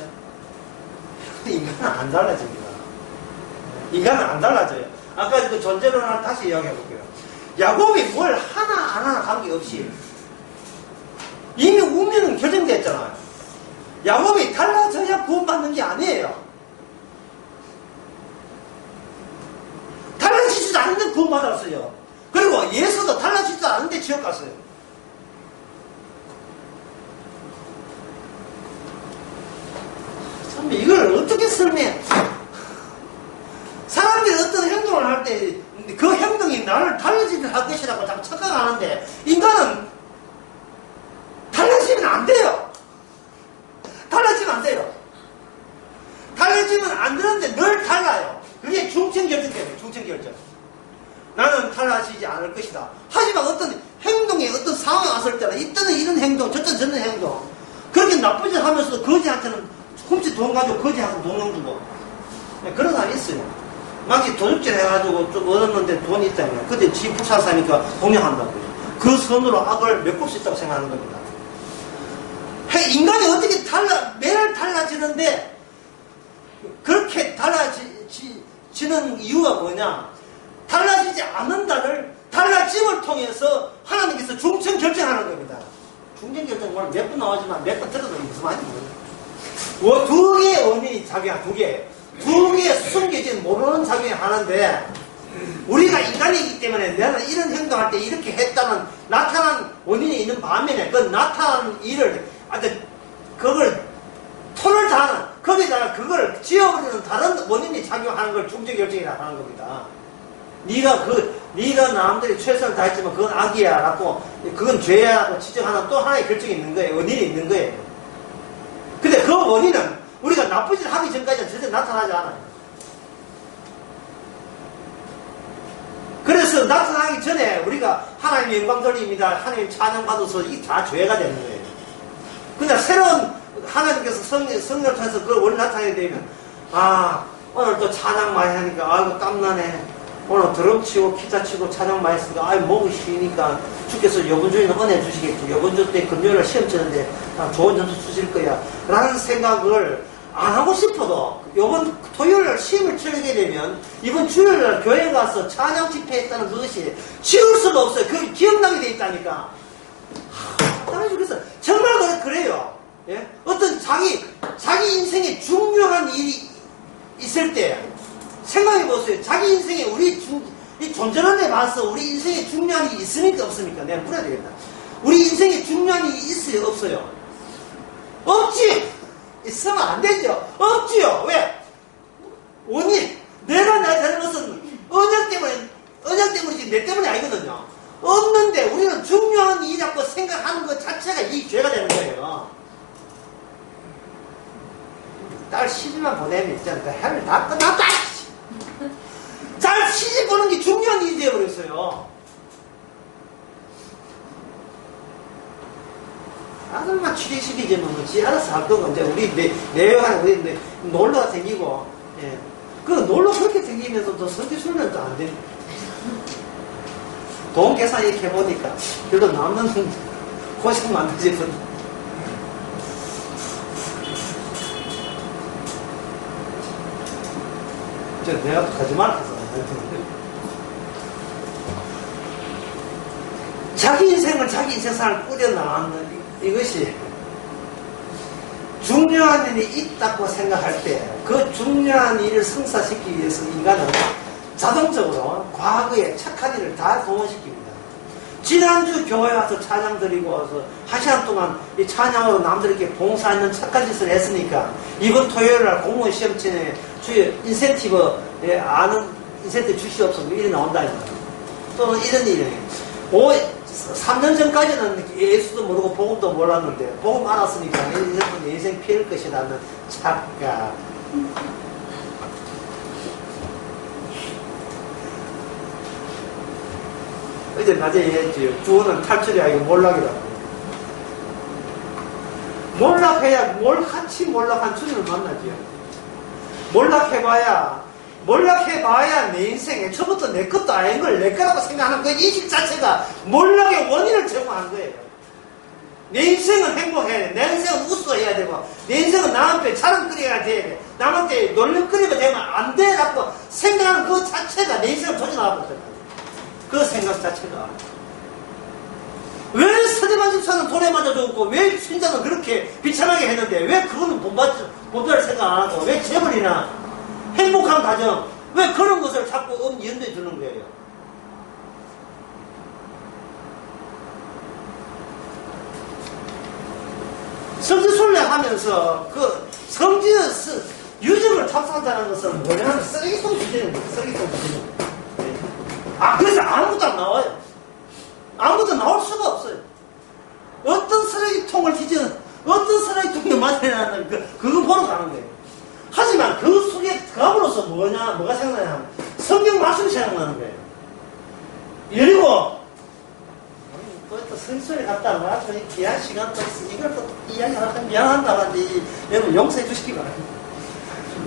인간은 안 달라집니다. 인간은 안 달라져요. 아까 그 존재론을 다시 이야기해 볼게요. 야곱이 뭘 하나 안 하나 관계없이 이미 운명은 결정됐잖아요. 야곱이 달라져야 구원받는 게 아니에요. 달라지지도 않는데 구원받았어요. 그리고 예수도 달라지지도 않는데 지옥 갔어요. 참 이걸 어떻게 설명해? 사람들이 어떤 행동을 할 때 그 행동이 나를 달라지게 할 것이라고 자꾸 착각하는데 인간은 달라지면 안 돼요. 달라지면 안 돼요. 달라지면 안 되는데 늘 달라요. 그게 중천결정이에요. 중천결정. 나는 달라지지 않을 것이다. 하지만 어떤 행동에 어떤 상황이 왔을 때는 이때는 이런 행동, 저때는 저런 행동. 그렇게 나쁜 짓 하면서도 거지한테는 훔치 돈 가지고 거지한테 돈 주고 그런 사람이 있어요. 마치 도둑질 해가지고 좀 얻었는데 돈이 있다면 그때 지 부차 사니까 동영한다고요. 그 선으로 악을 메꿀 수 있다고 생각하는 겁니다. 인간이 어떻게 매일 달라지는데 그렇게 달라지는 이유가 뭐냐? 달라지지 않는다를 달라짐을 통해서 하나님께서 중천 결정하는 겁니다. 중천 결정 몇 번 나오지만 몇 번 들어도 무슨 말인지 모르겠어요. 두 개의 원인이 작용한 두 개의 숨겨진 모르는 작용이 하는데 우리가 인간이기 때문에 내가 이런 행동할 때 이렇게 했다는 나타난 원인이 있는 반면에 그 나타난 일을 그걸 토를 다하는 거기다가 그걸 지워버리는 다른 원인이 작용하는 걸 중재결정이라고 하는 겁니다. 네가 남들이 최선을 다했지만 그건 악이야 라고 그건 죄야 라고 지적하는 또 하나의 결정이 있는 거예요. 원인이 있는 거예요. 근데 그 원인은 우리가 나쁜 짓을 하기 전까지는 절대 나타나지 않아요. 그래서 나타나기 전에 우리가 하나님의 영광 돌립니다. 하나님 찬양 받아서 이게 다 죄가 되는 거예요. 근데 새로운 하나님께서 성령을 통해서 그걸 원래 나타나게 되면 오늘 또 찬양 많이 하니까 아이고 땀나네. 오늘 드럼 치고 기타 치고 찬양 많이 했으니까 목이 쉬니까 주께서 요번 주에는 은혜 주시겠고 요번 주 때 금요일에 시험 치는데 좋은 점수 주실 거야 라는 생각을 안 하고 싶어도 요번 토요일날 시험을 치르게 되면 이번 주일날 교회 가서 찬양 집회했다는 그것이 지울 수가 없어요. 그게 기억나게 돼 있다니까. 하나님 주께서 정말 그래요. 예? 어떤 자기 인생에 중요한 일이 있을 때 생각해 보세요. 자기 인생에 이 존재론에 봐서 우리 인생에 중요한 일이 있습니까 없습니까? 내가 물어야 되겠다. 우리 인생에 중요한 일이 있어요 없어요? 없지. 있으면 안 되죠. 없지요. 왜? 원인 내가 되는 것은 언약 때문이지 내 때문이 아니거든요. 없는데 우리는 중요한 일이라고 생각하는 것 자체가 이 죄가 되는 거예요. 딸 시집만 보내면 있잖아. 해를 다 끝났다. 딸 시집 보는 게 중요한 일이 되어버렸어요. 아들만 취직시키지만 지 알아서 할 거고 이제 우리 내외관 우리 놀러가 생기고 예. 그 놀러 그렇게 생기면서 또 성취술련도 안 돼. 돈 계산 이렇게 해보니까 그래도 남는 고생 많지. 내가 거짓말 했어. 자기 인생을 자기 인생상을 꾸려나가는 이것이 중요한 일이 있다고 생각할 때 그 중요한 일을 성사시키기 위해서 인간은 자동적으로 과거의 착한 일을 다 동원시킵니다. 지난주 교회 와서 찬양 드리고 와서 한 시간 동안 이 찬양으로 남들에게 봉사하는 착한 짓을 했으니까 이번 토요일날 공무원 시험 전에 주요 인센티브 예, 아는 인생때 주시옵소서 일이 나온다. 또는 이런 일이. 3년 전까지는 예수도 모르고 복음도 몰랐는데 복음 알았으니까 내 인생 피할 것이라는 착각. 어제 낮에 얘기했지. 주어는 탈출이 아니고 몰락이라고. 몰락해야 같이 몰락한 주님을 만나지요. 몰락해봐야 내 인생에 처음부터 내 것도 아닌 걸 내 거라고 생각하는 그 인식 자체가 몰락의 원인을 제공한 거예요. 내 인생은 행복해야 돼. 내 인생은 웃어야 되고, 내 인생은 남한테 자랑거리가 돼야 돼. 남한테 놀림거리가 되면 안 돼. 라고 생각하는 그 자체가 내 인생을 도전하고 있어요. 그 생각 자체가. 왜 서대만 집사는 돌에 맞아 죽었고, 왜 신자는 그렇게 비참하게 했는데, 왜 그거는 본받을 생각 안 하고, 왜 재벌이나 행복한 가정, 왜 그런 것을 자꾸 염두에 두는 거예요? 성지순례 하면서 그 성지의 유적을 탑승한다는 것은 뭐냐면 쓰레기통 뒤지는 거예요. 쓰레기통 뒤지는 거예요. 그래서 아무것도 안 나와요. 아무것도 나올 수가 없어요. 어떤 쓰레기통을 뒤지는, 어떤 쓰레기통에 맞으냐는 그거 보러 가는 거예요. 하지만 그 속에 감으로써 뭐가 생각나냐면 성경 말씀이 생각나는 거예요. 그리고 또 성소에 갔다 와, 귀한 시간 또 있어. 이걸 또 이야기하면 미안한다 하는데, 여러분 용서해 주시기 바랍니다.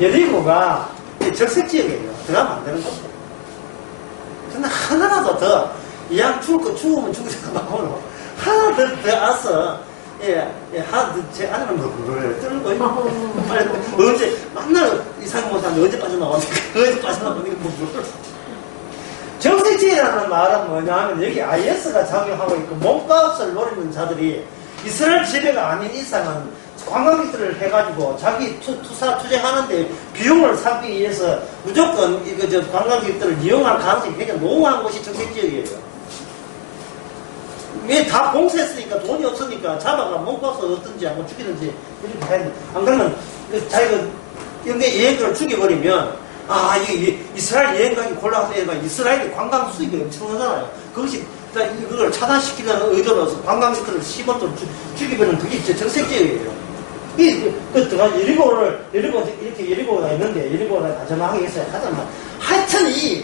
여리고가 적색지역이에요. 들어가면 안 되는 곳이에요. 근데 하나라도 더, 이왕 죽을 거 죽으면 죽으니까 나오고, 하나 더 와서, 하나 더, 제 아내는 뭐, 떨고, 빨리, 언제, 맨날 이상한 모사는 언제 빠져나오니까, 언제 빠져나오니까, 적색지라는 말은 뭐냐면 여기 IS가 작용하고 있고 몸값을 노리는 자들이 이스라엘 지배가 아닌 이상은 관광객들을 해가지고 자기 투쟁하는데 비용을 삼기 위해서 무조건 관광객들을 이용할 가능성이 굉장히 농후한 곳이 적색지역이에요. 왜 다 봉쇄했으니까 돈이 없으니까 잡아가 몸값을 얻든지 하고 죽이든지 이렇게 해야 돼. 안 그러면 자기가 여행객을 죽여버리면 이게 이스라엘 여행 가기 곤란해서 이스라엘이 관광 수입이 엄청나잖아요. 그것이, 그걸 차단시키려는 의도로서 관광객들을 10원돈 죽이면 그게 적색지역이에요. 여리고를, 이렇게 여리고가 있는데, 여리고가 다정하게 있어야 하잖아. 하여튼 이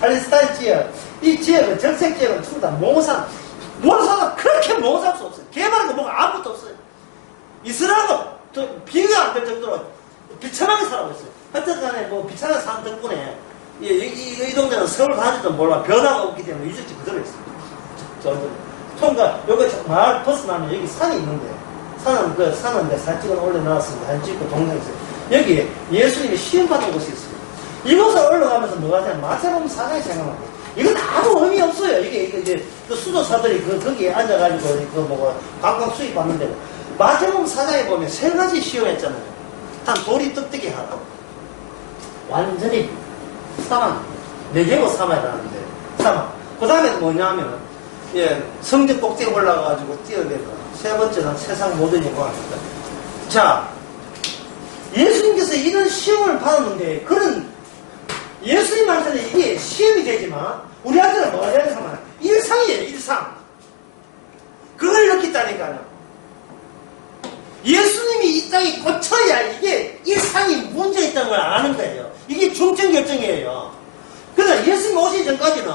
팔레스타인 지역, 이 지역은 적색지역은 전부 다 모사는 그렇게 모사할 수 없어요. 개발한 거 뭐가 아무것도 없어요. 이스라엘하고 비교가 안 될 정도로 비참하게 살아고 있어요. 하여튼 간에 비참하게 사는 덕분에 이 동네는 서울 가지도 몰라 변화가 없기 때문에 유적지 그대로 있어요. 통과 여기 마을 벗어나면 여기 산이 있는데 산은 내 사진 찍어 올려놨습니다. 사진 찍고 동네에 있어요. 여기 예수님이 시험받은 곳이 있어요. 이곳을 올라가면서 뭐가 되냐 마세롬 사장이 생각나요. 이건 아무 의미 없어요. 이게 이제 수도사들이 거기에 앉아가지고 관광 수입 받는데 마세롬 사장에 보면 세 가지 시험했잖아요. 한 돌이 떡대기 하나. 완전히 사망. 4개고 사망이라는데, 사망. 그 다음에 뭐냐면, 성전 꼭대기 올라가가지고 뛰어내가. 세 번째는 세상 모든 영광입니다. 자, 예수님께서 이런 시험을 받았는데, 예수님한테는 이게 시험이 되지만, 우리한테는 뭐가 되는 상황이야? 일상이에요, 일상. 그걸 느꼈다니까요. 예수님이 이 땅에 고쳐야 이게 일상이 문제가 있다는 걸 아는 거예요. 이게 중점 결정이에요. 그래서 예수님 오시기 전까지는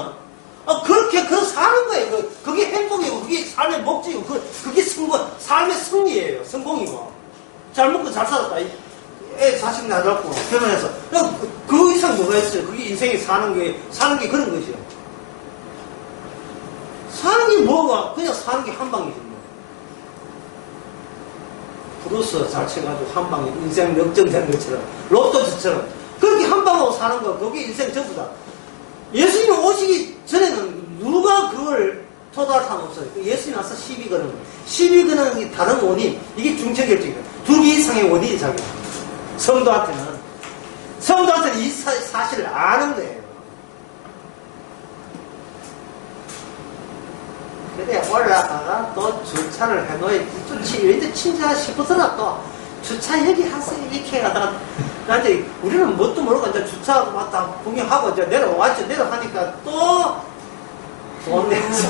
그렇게 사는 거예요. 그게 행복이고 그게 삶의 목적이고 그게 삶의 승리예요. 성공이고. 잘 먹고 잘 살았다. 애 자식 낳았고 결혼해서 그 이상 뭐가 있어요? 그게 인생이 사는 게 그런 거죠. 사는 게 뭐가 그냥 사는 게 한 방이죠. 브루스 잘 쳐가지고 한 방에 인생 역전된 것처럼 로또처럼 그렇게 한 방하고 사는 거 그게 인생 전부다. 예수님이 오시기 전에는 누가 그걸 토달할 사람 없어요. 예수님이 와서 시비 거는 거예요. 시비 거는 다른 원인 이게 중체 결정이에요. 2개 이상의 원인이 작용합니다. 성도한테는 이 사실을 아는 거예요. 근데 올라가가 또 주차를 해놓으면 또 왠지 친절하 싶어서라 또 주차 여기하세요. 이렇게 하다가, 나한테, 우리는 뭣도 모르고 이제 주차하고 왔다 구경하고 이제 내려왔죠. 내려가니까 또 돈 내서.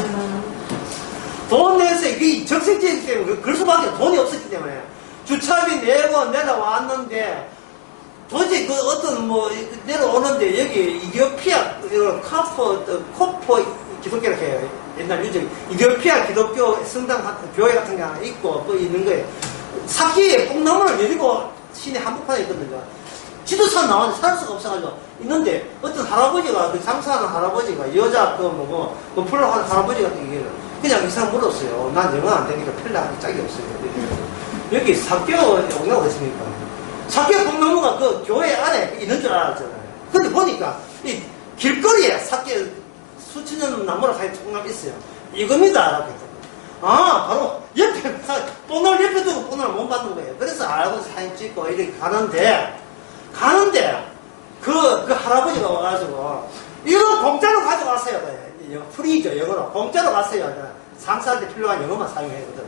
돈 내서 이게 적색지이기 때문에 그럴 수밖에 돈이 없었기 때문에 주차비 내고 내려왔는데 도저히 그 어떤 뭐 내려오는데 여기 이디오피아 코포 기독교라고 해요. 옛날 유적 이디오피아 기독교 성당 교회 같은 게 하나 있고 뭐 있는 거예요. 사기에 뽕나무를 내리고 시내 한복판에 있거든요. 지도산 나왔는데 살 수가 없어가지고 있는데 어떤 할아버지가 그 장사하는 할아버지가 여자 그 뭐고 건플러 하는 할아버지가 얘기를 그냥 이 사람 물었어요. 난 영어 안 되니까 필라하기 짝이 없어요. 여기 사교 온다고 했습니까? 사교 뽕나무가 그 교회 안에 있는 줄 알았잖아요. 근데 보니까 이 길거리에 사교 수천 년 나무가 가게 뽕나무 있어요. 이겁니다. 라고 했더니 아, 바로 옆에 뽕나무 옆에 두고 뽕나무 못 받는 거예요. 그래서 알고 사진 찍고 이렇게 가는데 그 할아버지가 와가지고 이거 공짜로 가져가세요. 프리죠, 영어로. 공짜로 가세요. 상사할 때 필요한 영어만 사용하거든.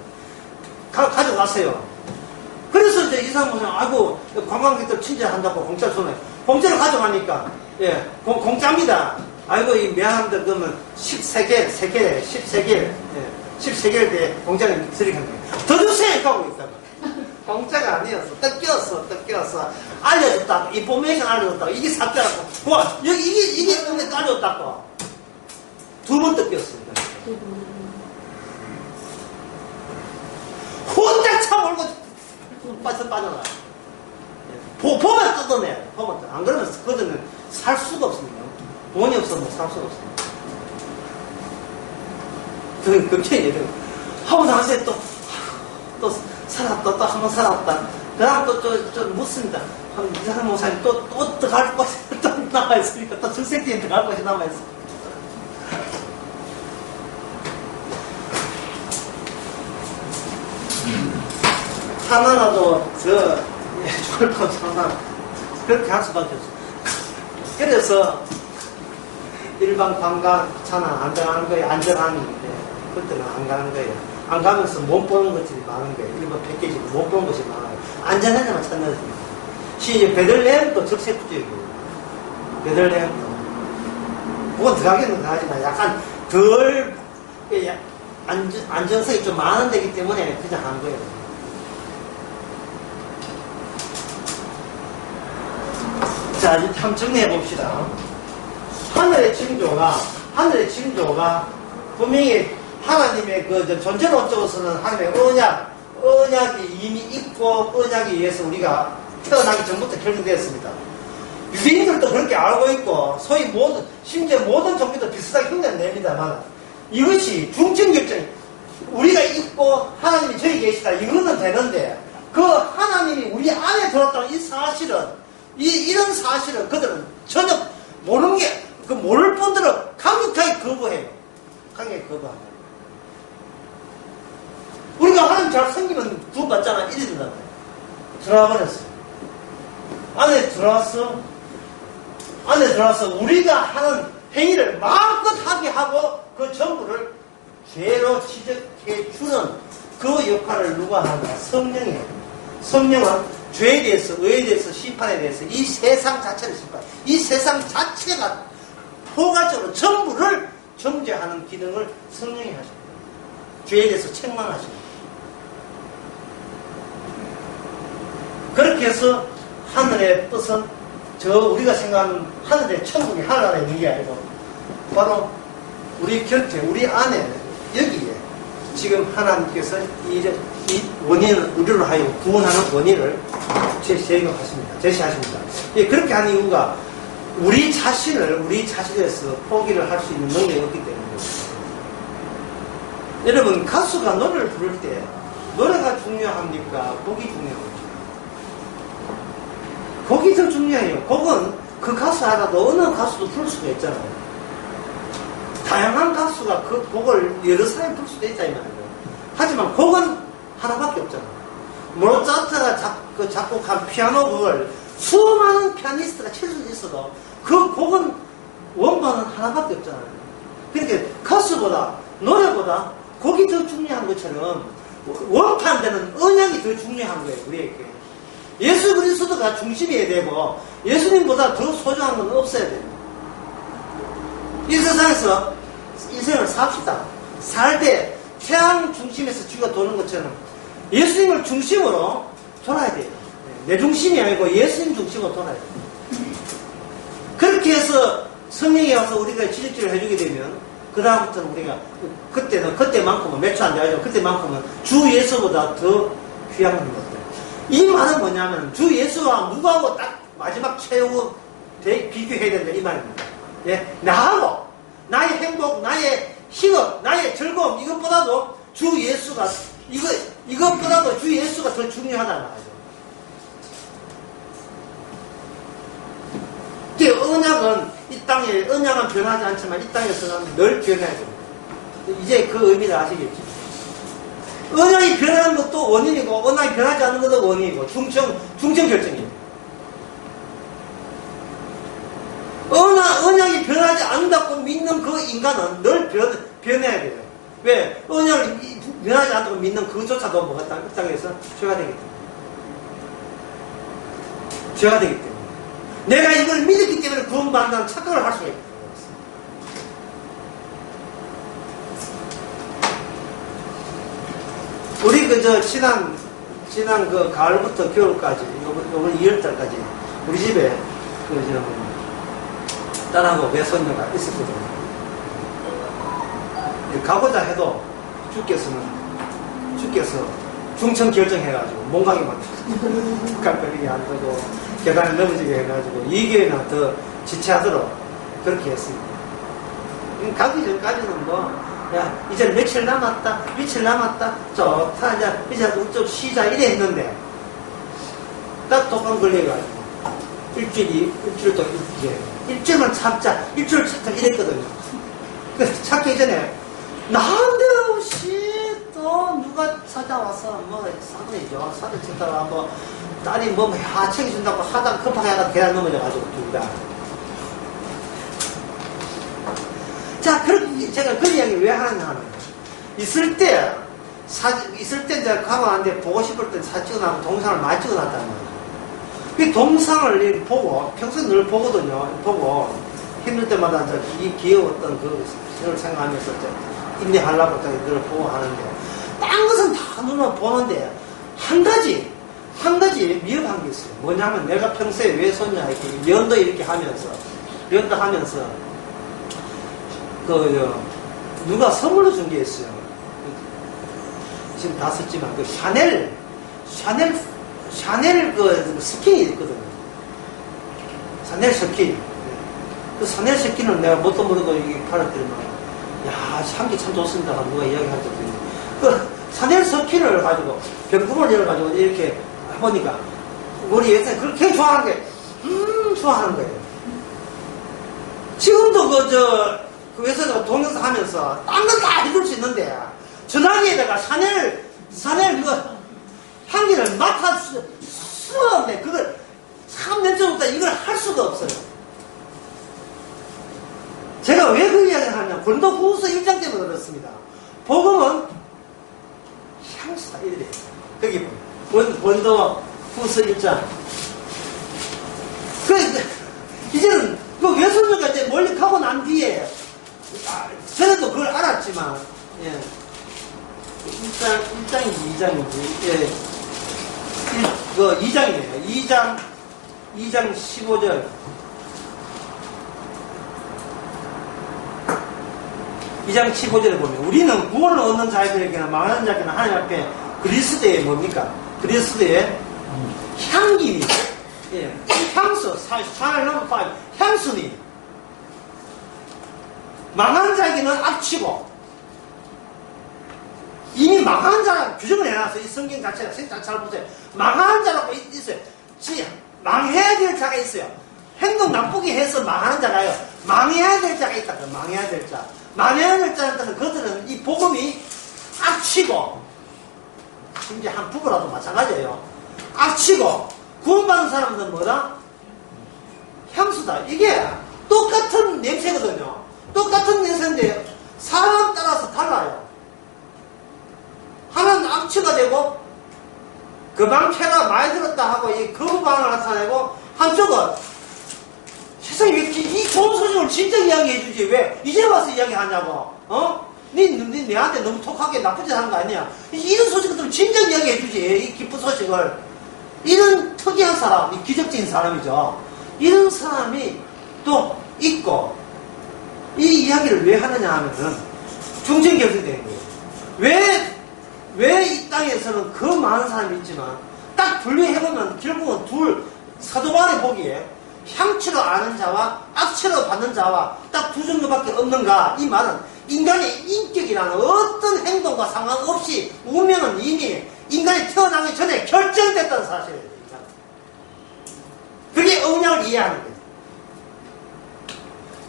가져가세요. 그래서 이제 이 사람은 아이고 관광객들 친절한다고 공짜로 주네. 공짜로 가져가니까 예, 공짜입니다. 아이고 이 미안합니다. 그러면 13개일 13개일 때 공짜로 드리는 거예요. 더 주세요! 하고 있다가 공짜가 아니었어. 뜯겼어. 알려줬다. 인포메이션 알려줬다. 이게 사짜라고. 와, 여기 이게 근데 알려줬다고. 2번 뜯겼습니다. 혼자 차 몰고 빠져나가. 보면 뜯어내. 안 그러면 그거는 살 수가 없습니다. 돈이 없으면 살 수가 없습니다. 그건 걱정이에요. 하고 나서 또 살았다, 또 한 번 살았다. 그 다음 좀 묻습니다. 이상한 목사님 또 들어갈 곳이 또 남아있으니까 또 적색지에 들어갈 곳이 남아있습니다. 하나라도 졸도 하나 그렇게 할 수밖에 없어요. 그래서 일반 관광 차는 안전한 거예요. 안전한데 그때는 안 가는 거예요. 안 가면서 못 보는 것들이 많은 거예요. 일본 패키지 못 보는 것이 많아요. 안전한 데만 찾는 거예요. 이제 베들레헴도 적색지역이에요. 베들레헴도. 그건 들어가기는 들어가지만 약간 덜 안전성이 좀 많은 데기 때문에 그냥 한 거예요. 자, 이제 한번 정리해 봅시다. 하늘의 징조가 분명히 하나님의 그 존재론적으로서는 하나님의 언약이 이미 있고 언약에 의해서 우리가 태어나기 전부터 결정되었습니다. 유대인들도 그렇게 알고 있고 소위 심지어 모든 종교도 비슷하게 흉내냅니다만 이것이 중증결정 우리가 있고 하나님이 저기 계시다 이거는 되는데 그 하나님이 우리 안에 들었다는 이 사실은 이런 사실을 그들은 전혀 모르는 게 그 모를 분들은 강력하게 거부해요. 강력하게 거부합니다. 우리가 하나님 잘 섬기면 구원받잖아. 이래 된다고. 들어와 버렸어. 안에 들어와서 우리가 하는 행위를 마음껏 하게 하고 그 전부를 죄로 지적해 주는 그 역할을 누가 하는가? 성령이에요. 성령은 죄에 대해서, 의에 대해서, 심판에 대해서 이 세상 자체를 심판. 이 세상 자체가 포괄적으로 전부를 정죄하는 기능을 성령이 하십니다. 죄에 대해서 책망하십니다. 그렇게 해서 하늘의 뜻은 우리가 생각하는 하늘의 천국이 하늘나라에 있는 게 아니고 바로 우리 곁에 우리 안에 여기에 지금 하나님께서 이 원인을 우리로 하여 구원하는 원인을 제시하십니다. 그렇게 하는 이유가 우리 자신에서 포기를 할 수 있는 능력이 없기 때문입니다. 여러분 가수가 노래를 부를 때 노래가 중요합니까? 곡이 중요합니까? 곡이 더 중요해요. 곡은 그 가수 하나도 어느 가수도 부를 수가 있잖아요. 다양한 가수가 그 곡을 여러 사람이 부를 수도 있다 이 말이에요. 하지만 곡은 하나밖에 없잖아요. 모차르트가 작곡한 피아노 곡을 수많은 피아니스트가 칠 수 있어도 그 곡은 원반은 하나밖에 없잖아요. 그러니까 가수보다 노래보다 곡이 더 중요한 것처럼 원판되는 언약이 더 중요한 거예요. 우리에게. 예수 그리스도가 중심이어야 되고 예수님보다 더 소중한 건 없어야 돼요. 이 세상에서 인생을 삽시다. 살 때 태양 중심에서 쥐가 도는 것처럼 예수님을 중심으로 돌아야 돼요. 내 중심이 아니고 예수님 중심으로 돌아야 돼요. 그렇게 해서 성령이 와서 우리가 지적질을 해주게 되면 그 다음부터는 우리가 그때만큼은 몇 초 안 돼가지고 그때만큼은 주 예수보다 더 귀한 것들. 이 말은 뭐냐면 주 예수와 누구하고 딱 마지막 최후 비교해야 된다 이 말입니다. 예, 나하고 나의 행복, 나의 희극, 나의 즐거움 이것보다도 주 예수가 이것보다도 주 예수가 더 중요하다는 말이죠. 언약은 이 땅에 언약은 변하지 않지만 이 땅에서는 늘 변해야 됩니다. 이제 그 의미를 아시겠죠? 언약이 변하는 것도 원인이고 언약이 변하지 않는 것도 원인이고 중청 결정입니다. 언약이 변하지 않는다고 믿는 그 인간은 늘 변해야 돼요. 왜? 언약을 변하지 않다고 믿는 그조차도 뭐가 이 땅에서 죄가 되기 때문에. 죄가 되기 때문에. 내가 이걸 믿었기 때문에 구원받는다는 착각을 할 수가 있다. 우리 지난 그 가을부터 겨울까지, 요번 2월달까지 우리 집에 딸하고 외손녀가 있었거든요. 가고자 해도 주께서 중천 결정해가지고 몸강이 막 깜빡이게 안 되고 계단을 넘어지게 해가지고 2개월이나 더 지체하도록 그렇게 했습니다. 가기 전까지는 이제 며칠 남았다, 좋다, 이제 좀 쉬자, 이래 했는데, 딱 독감 걸려가지고, 일주일도 일주일만 참자, 이랬거든요. 그래서 찾기 전에, 난데없이 또 누가 찾아와서, 사돈이죠. 사돈 찾다가 딸이 챙겨준다고 하다가 급하게 하다가 계단 넘어져가지고, 둘 다. 자, 그렇게 제가 그 이야기 왜 하느냐 하면, 있을 때 이제 가고 왔는데 보고 싶을 때 사진 찍어놨고 동상을 많이 찍어놨단 말이에요. 그 동상을 보고, 평소에 늘 보거든요. 보고, 힘들 때마다 이제 이 귀여웠던 그걸 생각하면서 이제 인내하려고 늘 보고 하는데, 딴 것은 다 눈으로 보는데, 한 가지 미흡한 게 있어요. 뭐냐면 내가 평소에 외손녀 이렇게 면도 하면서, 누가 선물로 준 게 있어요. 지금 다 썼지만, 샤넬 스킨이 있거든요. 샤넬 스킨. 그 샤넬 스킨을 내가 뭣도 모르고 이게 팔았더니만, 야, 향기 참 좋습니다. 누가 이야기할 때. 그 샤넬 스킨을 가지고, 병구멍을 열어가지고 이렇게 해보니까, 우리 예전에 그렇게 좋아하는 거예요. 지금도 그 회사에서 동영상 하면서 딴 건 다 해줄 수 있는데 전화기에다가 샤넬 향기를 맡아 수가 없네. 그걸 참 맨처음부터 이걸 할 수가 없어요. 제가 왜 그 이야기를 하냐면 고린도후서 1장 때문에 그렇습니다. 복음은 향수다 이래요. 거기 고린도후서 1장. 이제는 그 외손녀가 이제 멀리 가고 난 뒤에 저도 그걸 알았지만, 예. 1장인지 2장인지, 예. 2장이네요. 2장 15절. 2장 15절에 보면, 우리는 구원을 얻는 자들에게나 망하는 자에게나 하나님 앞에 그리스도의 뭡니까? 그리스도의 향기, 예. 향수, 향수니. 망한 자에게는 악취고 이미 망한 자라고 규정을 해놨어요. 이 성경 자체가 잘 보세요. 망한 자라고 있어요. 망해야 될 자가 있어요. 행동 나쁘게 해서 망하는 자가요. 망해야 될 자가 있다. 망해야 될 자. 망해야 될 자는 그들은 이 복음이 악취고 심지어 한 부부라도 마찬가지예요. 악취고 구원받은 사람들은 뭐다? 향수다. 이게 똑같은 냄새거든요. 똑같은 냄새인데 사람 따라서 달라요. 하나는 악취가 되고 그 방 패가 많이 들었다 하고 이 거부방을 나타내고 한쪽은 세상에 왜 이 좋은 소식을 진짜 이야기해 주지 왜 이제 와서 이야기하냐고 니 내한테 너무 톡하게 나쁜 짓 하는 거 아니야 이런 소식을 좀 진작 이야기해 주지 이 기쁜 소식을 이런 특이한 사람 이 기적적인 사람이죠 이런 사람이 또 있고 이 이야기를 왜 하느냐 하면은 중증 결정되는 거예요 왜 이 땅에서는 그 많은 사람이 있지만 딱 분류해보면 결국은 둘 사도바울이 보기에 향치로 아는 자와 악치로 받는 자와 딱 두 종류밖에 없는가 이 말은 인간의 인격이라는 어떤 행동과 상관없이 운명은 이미 인간이 태어나기 전에 결정됐다는 사실이에요. 그게 언약을 이해하는 거예요.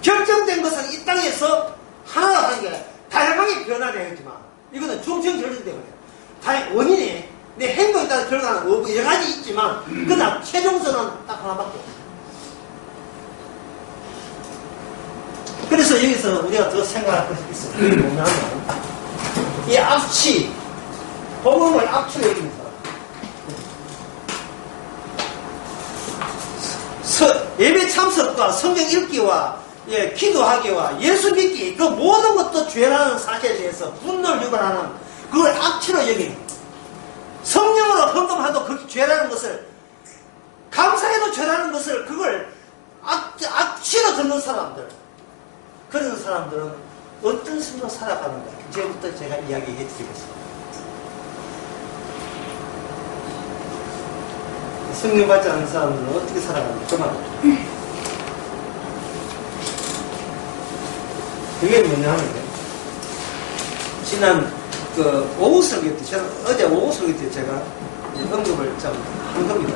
결정된 것은 이 땅에서 하나로 하는 게 다양하게 변화되겠지만 이거는 중증 결정 때문에 원인이 내 행동에 따라 결과는 여러 가지 있지만 그러나 최종선은 딱 하나밖에 없어요. 그래서 여기서 우리가 더 생각할 것이 있어요. 그게 뭐냐면 이 악취 복음을 악취로 여기는 사람 예배 참석과 성경 읽기와 기도하기와 예수 믿기 그 모든 것도 죄라는 사실에 대해서 분노를 유발하는 그걸 악취로 여기는 성령으로 헌금해도 그게 죄라는 것을 감사해도 죄라는 것을 그걸 악취로 듣는 사람들 그런 사람들은 어떤 삶으로 살아가는가 이제부터 제가 이야기해 드리겠습니다. 성령 받지 않는 사람들은 어떻게 살아가는가 그만 그게 뭐냐면 지난 오후 설교 때 제가 어제 오후 설교 때 제가 언급을 좀 한 겁니다.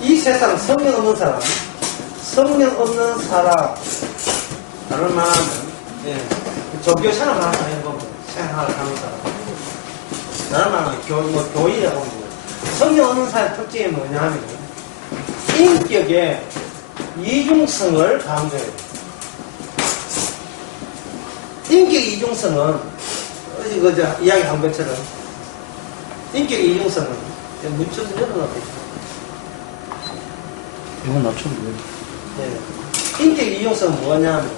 이 세상 성령 없는 사람 다른 말하면 종교 생활을 하는 겁니다. 생활을 하는 사람 다른 말하면 교인이라고 합니다. 성령 없는 사람의 특징이 뭐냐 하면 인격의 이중성을 강조해요. 인격 이중성은 어제 이야기한 것처럼 인격 이중성은 묻혀서 열어놓고 이건 낮췄는데. 인격 이중성은 뭐냐면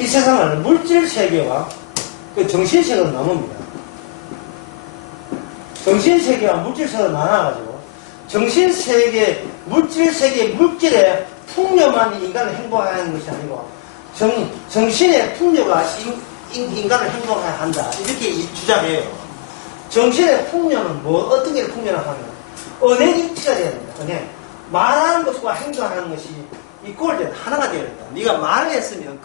이 세상을 물질 세계와 그 정신 세계로 나눕니다. 정신 세계와 물질 세계로 나눠가지고 정신 세계, 물질 세계, 물질의 풍요만 인간을 행복하게 하는 것이 아니고 정신의 풍요가 인간을 행복하게 한다. 이렇게 주장해요. 정신의 풍요는 어떤 게 풍요를 하면 은행 일치가 되어야 된다. 은행. 말하는 것과 행동하는 것이 이꼴 하나가 되어야 된다. 네가 말을 했으면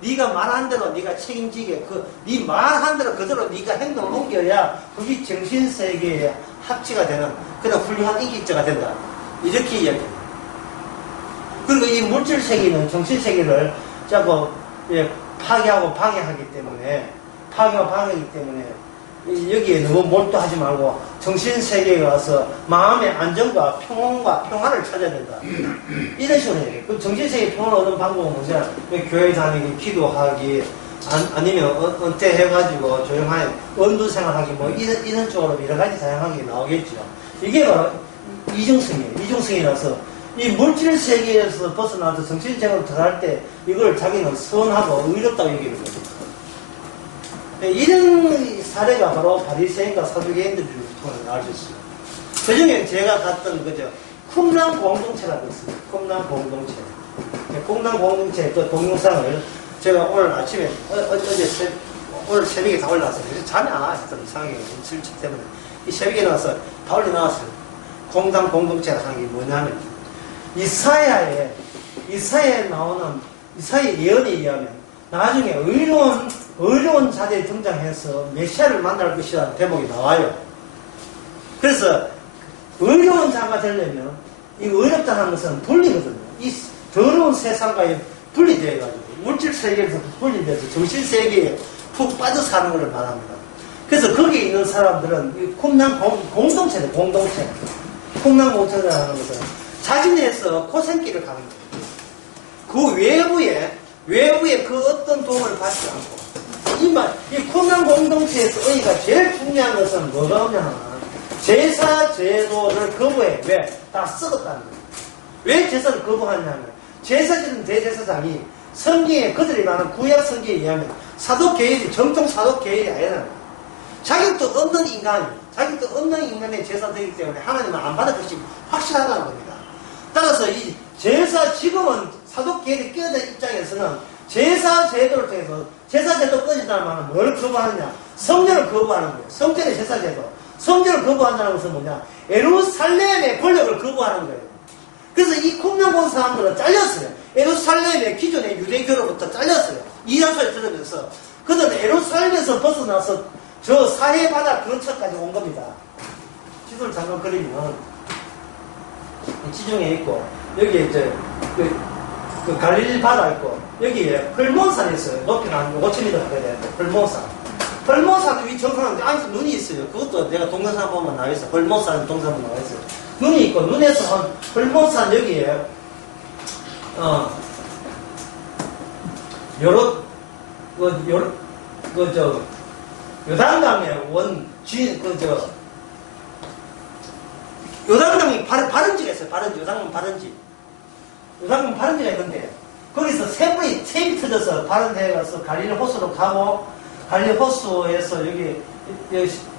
네가 말한 대로 네가 책임지게 네 말한 대로 그대로 네가 행동을 옮겨야 그게 정신 세계에 합치가 되는 그런 훌륭한 인격자가 된다. 이렇게 이야기합니다. 그리고 이 물질 세계는 정신 세계를 자꾸 파괴하고 방해하기 때문에 여기에 너무 몰두하지 말고 정신 세계에 가서 마음의 안정과 평화를 찾아야 된다. 이런 식으로 해요. 그 정신 세계 평화를 얻는 방법은 뭐냐? 교회 다니기, 기도하기, 아니면 은퇴해가지고 조용하게 원두 생활하기 뭐 이런 쪽으로 여러 가지 다양하게 나오겠죠. 이게 바로 이중성이에요. 이중성이라서 이 물질 세계에서 벗어나서 정신 세계로 들어갈 때 이걸 자기는 선하고 의롭다고 얘기를 해요. 이런 사례가 바로 바리새인과 사두개인들을 통해 나올 수 있어요. 그 중에 제가 갔던 쿰랑 공동체라고 있습니다. 쿰랑 공동체. 쿰랑 공동체 그 동영상을 제가 오늘 아침에 오늘 새벽에 다 올라왔어요. 그래서 잠이 안 와요. 이상하게 실체 때문에 이 새벽에 나와서 다 올려놨어요. 쿰랑 공동체가 하는 게 뭐냐면 이사야에 나오는 이사야 예언에 의하면 나중에 의로운 자들이 등장해서 메시아를 만날 것이라는 대목이 나와요. 그래서 의로운 자가 되려면 이 의롭다는 것은 분리거든요. 이 더러운 세상과의 분리되어가지고 물질 세계에서 분리돼서 정신 세계에 푹 빠져 사는 것을 말합니다. 그래서 거기에 있는 사람들은 쿰랑 공동체다. 공동체. 쿰랑 공동체라는 것은 자진해서 고생길을 가는 거예요. 그 외부에 그 어떤 도움을 받지 않고 이 쿵난 공동체에서 의의가 제일 중요한 것은 뭐가 없냐면 제사 제도를 거부해. 왜? 다 썩었다는 거예요. 왜 제사를 거부하냐면 제사지는 대제사장이 성경에 그들이 말하는 구약 성경에 의하면 사도계율이 정통 사도계율이 아니라는 거예요. 자격도 없는 인간의 제사 되기 때문에 하나님은 안 받을 것이 확실하다는 겁니다. 따라서 이 제사 지금은 사도계율이 끼어든 입장에서는 제사 제도를 통해서 제사 제도 꺼진다는 말은 뭘 거부하느냐? 성전을 거부하는 거예요. 성전의 제사 제도. 성전을 거부한다는 것은 뭐냐? 예루살렘의 권력을 거부하는 거예요. 그래서 이 콩명본 사람들은 잘렸어요. 예루살렘의 기존의 유대교로부터 잘렸어요. 이단소리 들으면서 그들은 예루살렘에서 벗어나서 저 사해바다 근처까지 온 겁니다. 지도를 잠깐 그리면 지중해 있고 여기에 이제 그 갈릴리 바다 있고 여기에 헐몬산이 있어요. 높이가 한 5,000m 가까이 되는데 헐몬산. 헐몬산 위 정상인데 안에서 눈이 있어요. 그것도 내가 동영상 보면 나와 있어. 헐몬산 동영상 나와 있어요. 눈이 있고 눈에서 한 헐몬산 여기에 요단강의 요단강이 바른지가 있어요. 요단강 바른지가 있는데 거기서 샘이 터져서 바른데 가서 갈릴리 호수로 가고 갈릴리 호수에서 여기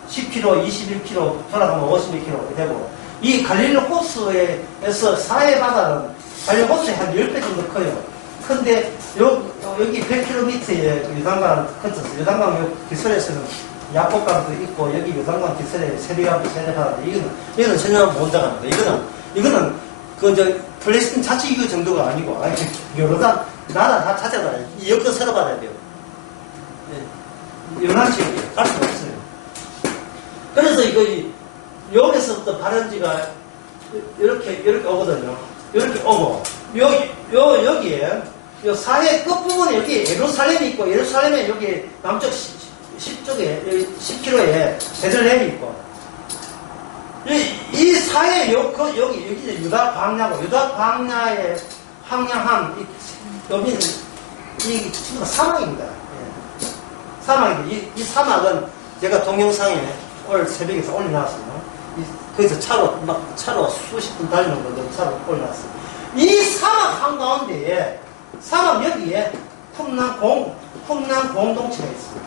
10km, 21km 돌아가면 52km 되고 이 갈릴리 호수에서 사해바다는 갈릴리 호수에 한 10배 정도 커요. 근데 여기 100km에 요단강 거쳐서 요단강 기설에서는 야복강도 있고 여기 요단강 기설에 세리강도 세리바다 이거는 전혀 못 나갑니다. 이거는 팔레스틴 자치기구 정도가 아니고 여러 나라 다 찾아봐야 돼요. 이 여권 새로 받아야 돼요. 연한지역이에요. 갈 수가 없어요. 그래서 여기서부터 바른지가 이렇게 오거든요. 이렇게 오고 여기에 요 사해 끝부분에 여기 예루살렘이 있고 예루살렘에 여기 남쪽 10쪽에 10km에 베들레헴이 있고 이 사해 여기 유다 광야고 유다 광야의 황량함 여기는 이 친구가 사막입니다. 사막인데 이 사막은 제가 동영상에 오늘 새벽에 올려놨어요. 거기서 차로 수십 분 달리는 것도 차로 올려놨어요. 이 사막 한가운데에 사막 여기에 쿰난 공동체가 있어요.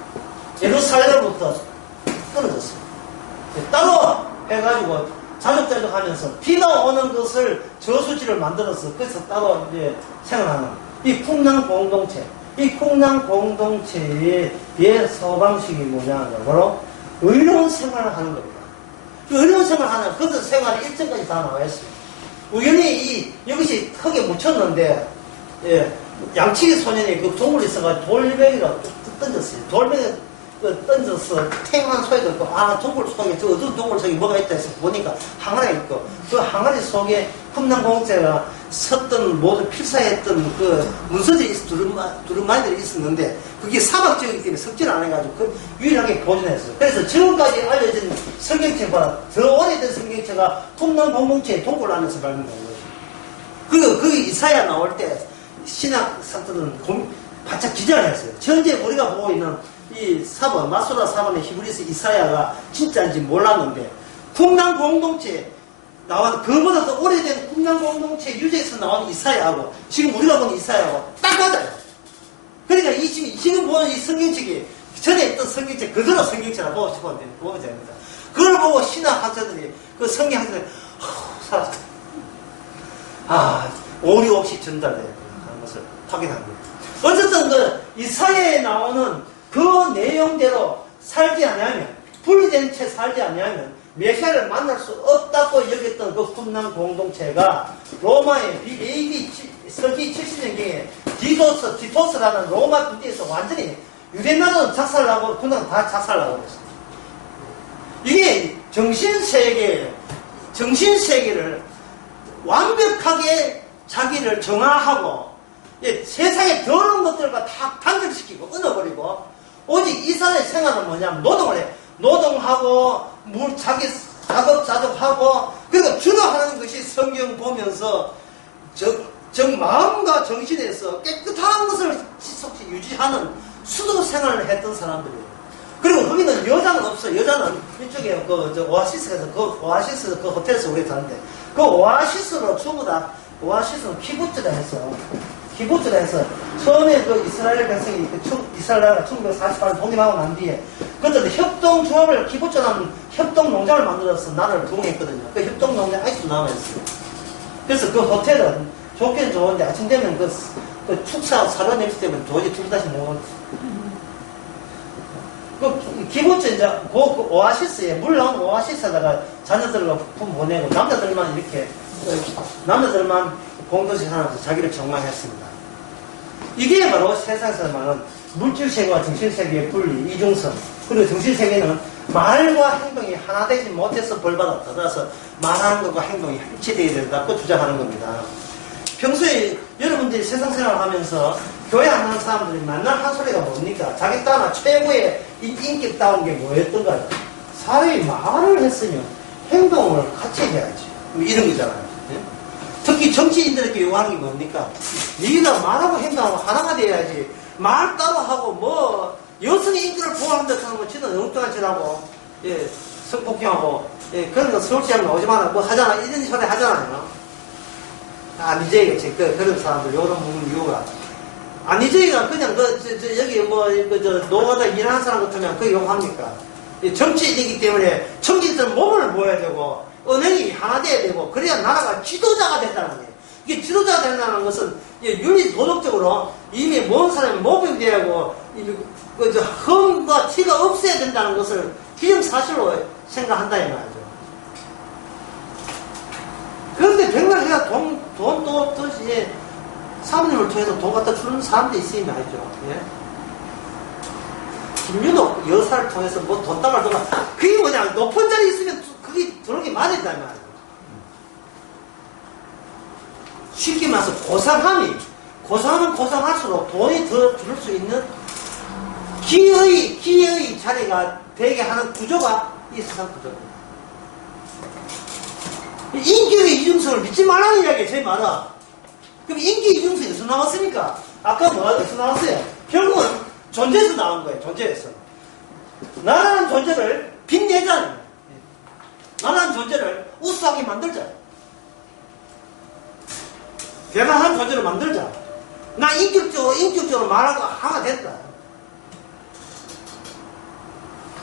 예루살렘부터 끊어졌어요. 따로 해가지고 자족자족 하면서 비가 오는 것을 저수지를 만들어서 거기서 따로 이제 생활하는 이 쿰난 공동체. 이 쿰난 공동체의 예서방식이 뭐냐면 바로 의로운 생활을 하는 겁니다. 의로운 생활을 하는 그들 생활이 일정까지 다 나와 있어요. 우연히 이것이 흙에 묻혔는데 양치기 소년이 그 동물이 있어가지고 돌멩이로 던졌어요. 돌멩이 던져서 탱한 소리 듣고 동굴 속에 저 어두운 동굴 속에 뭐가 있다 해서 보니까 항아리 있고 그 항아리 속에 쿰난 공동체가 섰던 모두 필사했던 그 문서져 두루마리들이 있었는데 그게 사막 지역이기 때문에 썩질 안 해가지고 그 유일하게 보존했어요. 그래서 지금까지 알려진 성경책보다 더 오래된 성경책가 쿰난 공동체의 동굴 안에서 발견된 거예요. 그 이사야 나올 때 신학 사람들은 바짝 기자를 했어요. 현재 우리가 보고 있는 이 사본, 마소라 사본의 히브리스 이사야가 진짜인지 몰랐는데 쿰난 공동체 나온 그보다 더 오래된 쿰난 공동체 유적에서 나온 이사야하고 지금 우리가 보는 이사야하고 딱 맞아요. 그러니까 지금 보는 이 성경책이 전에 있던 성경책 그대로 성경책이라고 보면 됩니다. 그걸 보고 신학학자들이 그 성경학자들이 살았다. 오리 없이 전달돼야 하는 것을 확인합니다. 어쨌든 그 이사야에 나오는 그 내용대로 살지 않으면 분리된 채 살지 않으면 메시아를 만날 수 없다고 여겼던 그 쿰난 공동체가 로마의 AD 서기 70년경에 디토스라는 로마 군대에서 완전히 유대나라도 작살나고 군대가 다 작살나고 그랬습니다. 이게 정신세계를 완벽하게 자기를 정화하고 세상의 더러운 것들과 다 단절시키고 끊어버리고 오직 이스라엘 생활은 뭐냐면 노동을 해. 노동하고 자기 작업하고 그리고 주로 하는 것이 성경 보면서 마음과 정신에서 깨끗한 것을 지속시 유지하는 수도 생활을 했던 사람들이에요. 그리고 거기는 여자는 없어요. 여자는 이쪽에 오아시스에서 그 호텔에서 우리 사는데 그 오아시스로 전부 다 오아시스는 키부츠다 해서 처음에 그 이스라엘 백성이 이스라엘 나라가 1948년 독립하고 난 뒤에 그때 협동조합을 키부츠라는 협동농장을 만들어서 나라를 부흥했거든요. 그 협동농장 아직도 남아있어요. 그래서 그 호텔은 좋긴 좋은데 아침 되면 그 축사 사료 냄새 때문에 도저히 둘 다시 못 그 기본적으로 이제 그 오아시스에 물 나온 오아시스에다가 자녀들과 품 보내고 남자들만 공동체 하나서 자기를 정망했습니다. 이게 바로 세상에서 말하는 물질세계와 정신세계의 분리, 이중성. 그리고 정신세계는 말과 행동이 하나 되지 못해서 벌받았다. 따라서 말하는 것과 행동이 일치되어야 된다고 주장하는 겁니다. 평소에 여러분들이 세상 생활을 하면서 교회 안 하는 사람들이 만날 한 소리가 뭡니까? 자기 따라 최고의 인격다운 게 뭐였던가요? 사람이 말을 했으면 행동을 같이 해야지. 이런 거잖아요. 예? 특히 정치인들에게 요구하는 게 뭡니까? 네가 말하고 행동하고 하나가 돼야지. 말 따로 하고 뭐 여성의 인격을 보호한다 하는 거 지는 엉뚱한 짓 하고 성폭행하고 그런 거 서울시 하면 오지 마라 뭐 하잖아. 이런 소리 하잖아요. 아니제이가 그런 사람들 요런 묻는 이유가 아니제이가 그냥 여기 노가다 일하는 사람 같으면 그 욕합니까? 정치인이기 때문에 정치인들은 몸을 보여야 되고 은행이 하나 돼야 되고 그래야 나라가 지도자가 된다는 거예요. 이게 지도자가 된다는 것은 윤리 도덕적으로 이미 모든 사람이 모범돼야 하고 흠과 티가 없어야 된다는 것을 기정사실로 생각한다 이 말이죠. 그런데 백날 내가 돈도 사모님을 통해서 돈 갖다 주는 사람도 있으니 말이죠. 예? 김윤옥 여사를 통해서 뭐 돈 따갈 동안 그게 뭐냐 높은 자리에 있으면 그게 들어오게 맞았단 말이에요. 쉽게 말해서 고상하면 고상할수록 돈이 더 줄 수 있는 기회의 자리가 되게 하는 구조가 이 세상 구조입니다. 인격의 이중성을 믿지 말라는 이야기가 제일 많아. 그럼 인격의 이중성이 어디서 나왔습니까? 아까 어디서 나왔어요? 결국은 존재에서 나온 거예요. 존재에서. 나라는 존재를 빛내자. 나라는 존재를 우수하게 만들자. 대단한 존재를 만들자. 나 인격적으로 말하고 하가 됐다.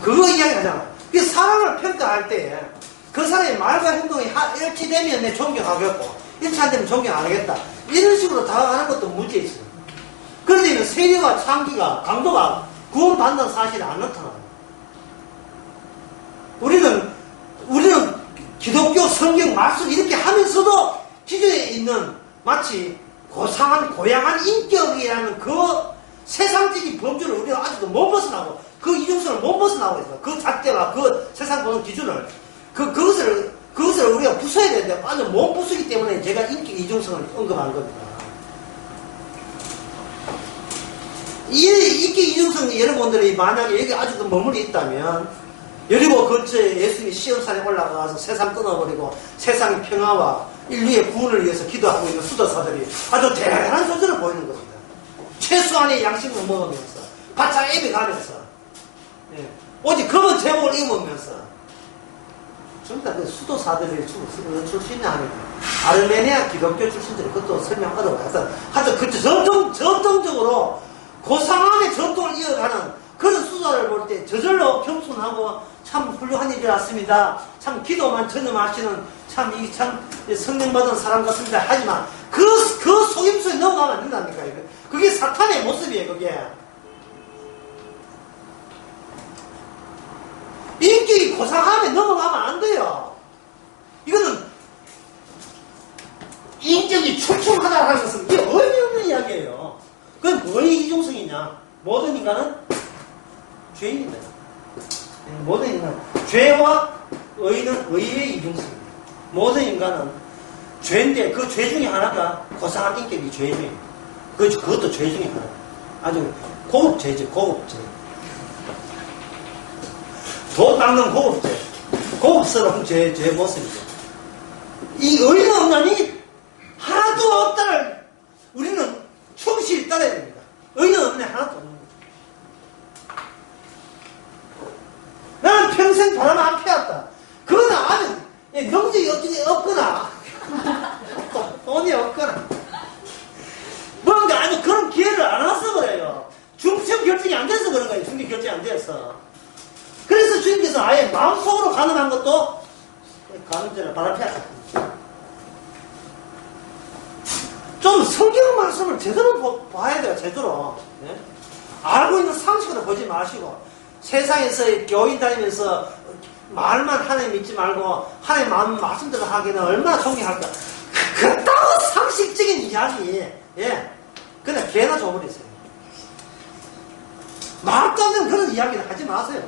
그거 이야기하잖아. 그 사람을 평가할 때 그 사람의 말과 행동이 일치되면 내 존경하겠고 일치 안 되면 존경 안 하겠다. 이런 식으로 다가가는 것도 문제 있어요. 그런데 세계와 창기가 강도가 구원받는 사실이 안 나타나요. 우리는 기독교 성경 말씀 이렇게 하면서도 기존에 있는 마치 고양한 인격이라는 그 세상적인 범주를 우리가 아직도 못 벗어나고 그 이중성을 못 벗어나고 있어요. 그 잣대와 그 세상 보는 기준을 그것을 우리가 부숴야 되는데 완전 못 부수기 때문에 제가 인격 이중성을 언급한 겁니다. 이 인격 이중성 여러분들이 만약에 여기 아직도 머물러 있다면 여리고 근처에 예수님이 시험산에 올라가서 세상 끊어버리고 세상의 평화와 인류의 구원을 위해서 기도하고 있는 수도사들이 아주 대단한 존재를 보이는 겁니다. 최소한의 양식을 먹으면서 바짝 애비 가면서 오직 검은 제복을 입으면서 전부 다 그 수도사들의 출신이 아니고 아르메니아 기독교 출신들이 그것도 설명 어려워요. 하여튼 그 전통적으로 고상함의 전통을 이어가는 그런 수도를 볼 때 저절로 겸손하고 참 훌륭한 일이 왔습니다. 참 기도만 전념하시는 참 성령 받은 사람 같습니다. 하지만 그 속임수에 넘어가면 안 된다니까. 그게 사탄의 모습이에요. 그게 인격이 고상함에 넘어가면 안 돼요. 이거는 인격이 출중하다는 것은 이게 의미 없는 이야기예요. 그건 뭐의 이중성이냐? 모든 인간은 죄인이다. 모든 인간은 죄와 의는 의의 이중성입니다. 모든 인간은 죄인데 그 죄 중에 하나가 고상한 인격이 죄 중에 그것도 죄 중에 하나. 아주 고급죄죠. 고급죄. 돈 닦는 고급죄. 고급스러운 죄 모습이죠. 이 의는 없나니 하나도 없다를 의리 따라야 됩니다. 의리는 없네, 하나도 없는 거예요. 나는 평생 바람 안 피웠다. 그거는 아주 경제가 어떻게 없거나 돈이 없거나 뭔가 아주 그런 기회를 안 와서 그래요. 중심 결정이 안 돼서 그런 거예요. 중심 결정이 안 돼서. 그래서 주님께서 아예 마음속으로 가늠한 것도 가늠죄를 바람 피웠다. 좀 성경 말씀을 제대로 봐야 돼요. 제대로. 네? 알고 있는 상식으로 보지 마시고 세상에서 교인 다니면서 말만 하나님 믿지 말고 하나님 마음 말씀대로 하기는 얼마나 존경할까. 그렇다고 상식적인 이야기, 예, 그냥 개나 줘버리세요. 말도 안 되는 그런 이야기를 하지 마세요.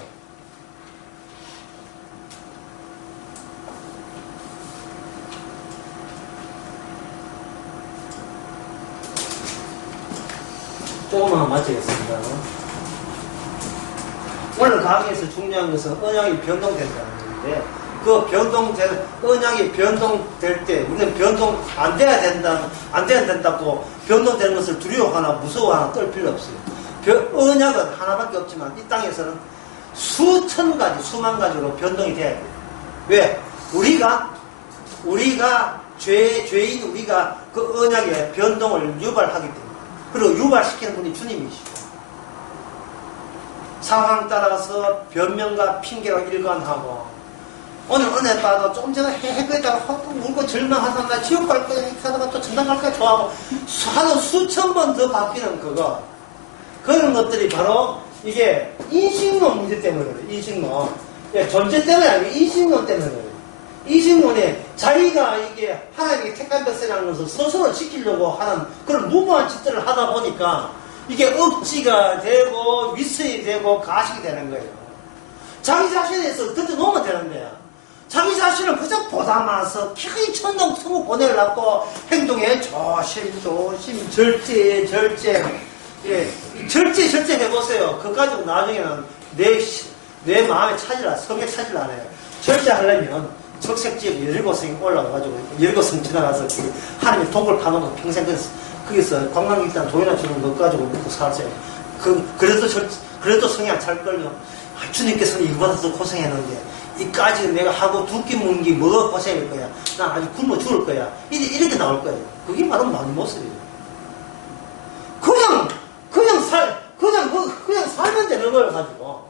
조금만 마치겠습니다. 오늘 강의에서 중요한 것은 언약이 변동된다는 건데, 언약이 변동될 때, 우리는 변동 안 돼야 된다고 변동되는 것을 두려워하나 무서워하나 떨 필요 없어요. 언약은 하나밖에 없지만, 이 땅에서는 수천 가지, 수만 가지로 변동이 돼야 돼요. 왜? 우리가 죄인 우리가 그 언약의 변동을 유발하기 때문에. 그리고 유발시키는 분이 주님이시죠. 상황 따라서 변명과 핑계로 일관하고, 오늘 은혜 받아 조금 전에 해거에다가 또 울고 절망하다 나 지옥 갈 거야 이렇게 하다가 또 천당 갈 거야 좋아하고 하는 수천 번 더 바뀌는 그거, 그런 것들이 바로 이게 인식론 문제 때문에 그래요. 인식론. 존재 때문에 아니고 인식론 때문에 그래요. 인식론이 자기가 이게 하나님의 택한 것이라는 것을 스스로 지키려고 하는 그런 무모한 짓들을 하다 보니까 이게 억지가 되고 위선이 되고 가식이 되는 거예요. 자기 자신에서 던져놓으면 되는데 자기 자신을 그저 보담아서 기꺼이 천둥성국 보내려고 행동에 조심 절제 예, 절제 해보세요. 그거 가지고 나중에는 내 마음에 차지라 성에 차지를 안 해요. 절제하려면 적색지역 17성이 올라가가지고 17성 지나가서 하나님의 동굴 파놓고 평생 거기서 관광객단 도이나 주는 것 가지고 먹고 살세요. 그래도 성이 안 찰걸요. 주님께서는 이거보다 더 고생했는데 이까지 내가 하고 두끼 문기 뭐가 고생일 거야. 난 아주 굶어 죽을 거야. 이렇게 나올 거예요. 그게 바로 마음 모습이에요. 그냥 살면 되는 걸 가지고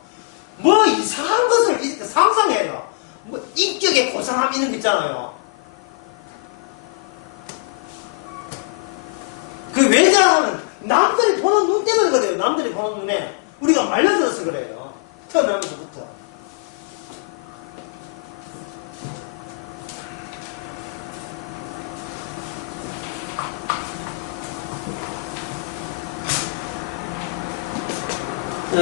뭐 이상한 것을 상상해요. 뭐 인격의 고상함 이런 거 있잖아요. 그 왜냐하면 남들이 보는 눈 때문에 그래요. 남들이 보는 눈에 우리가 말려들어서 그래요. 태어나면서부터.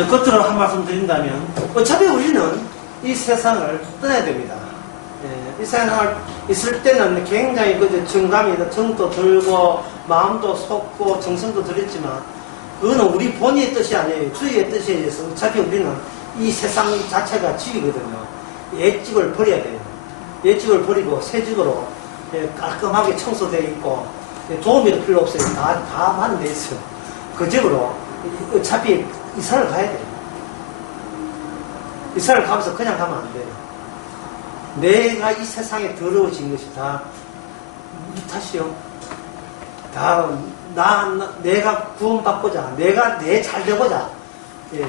끝으로 한 말씀 드린다면 어차피 우리는 이 세상을 떠나야 됩니다. 이 세상을 있을 때는 굉장히 정감이 정도 들고 마음도 솟고 정성도 들었지만 그거는 우리 본의의 뜻이 아니에요. 주의의 뜻에 의해서 어차피 우리는 이 세상 자체가 집이거든요. 옛집을 버려야 돼요. 옛집을 버리고 새 집으로 깔끔하게 청소되어 있고 도움이 필요 없어요. 다 마련되어 있어요. 그 집으로 어차피 이사를 가야 돼요. 이사를 가면서 그냥 가면 안 돼요. 내가 이 세상에 더러워진 것이 다 네 탓이요. 내가 구원받고자, 내가 내 잘되고자,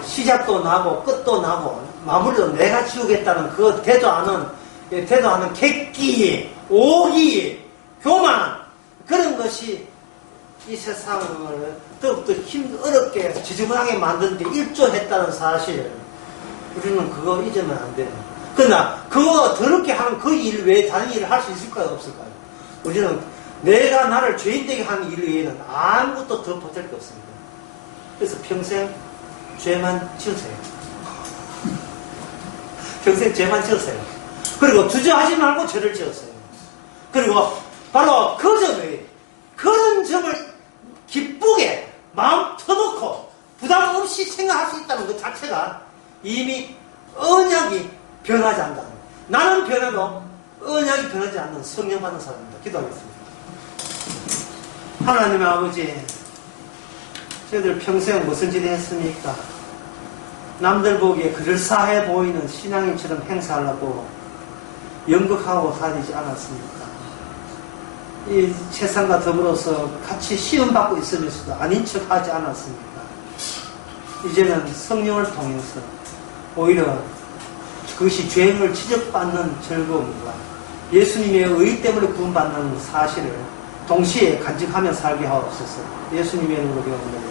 시작도 나고 끝도 나고 마무리도 내가 지우겠다는 그 대도하는 객기, 오기, 교만, 그런 것이 이 세상을 더욱더 어렵게 지저분하게 만드는데 일조했다는 사실, 우리는 그거 잊으면 안 돼요. 그러나 그거 더럽게 하는 그 일 외에 다른 일을 할 수 있을까요 없을까요? 우리는 내가 나를 죄인되게 하는 일 외에는 아무것도 더 보탤 게 없습니다. 그래서 평생 죄만 지으세요. 평생 죄만 지으세요. 그리고 주저하지 말고 죄를 지었어요. 그리고 바로 그 점에 그런 점을 기쁘게 마음 터놓고 부담 없이 생각할 수 있다는 것 자체가 이미 언약이 변하지 않는다. 나는 변해도 언약이 변하지 않는 성령 받는 사람입니다. 기도하겠습니다. 하나님의 아버지, 저희들 평생 무슨 짓을 했습니까? 남들 보기에 그럴싸해 보이는 신앙인처럼 행사하려고 연극하고 다니지 않았습니까? 이 세상과 더불어서 같이 시험받고 있으면서도 아닌 척 하지 않았습니까? 이제는 성령을 통해서 오히려 그것이 죄인을 지적받는 즐거움과 예수님의 의 때문에 구원받는 사실을 동시에 간직하며 살게 하옵소서. 예수님의 이름으로 기도합니다.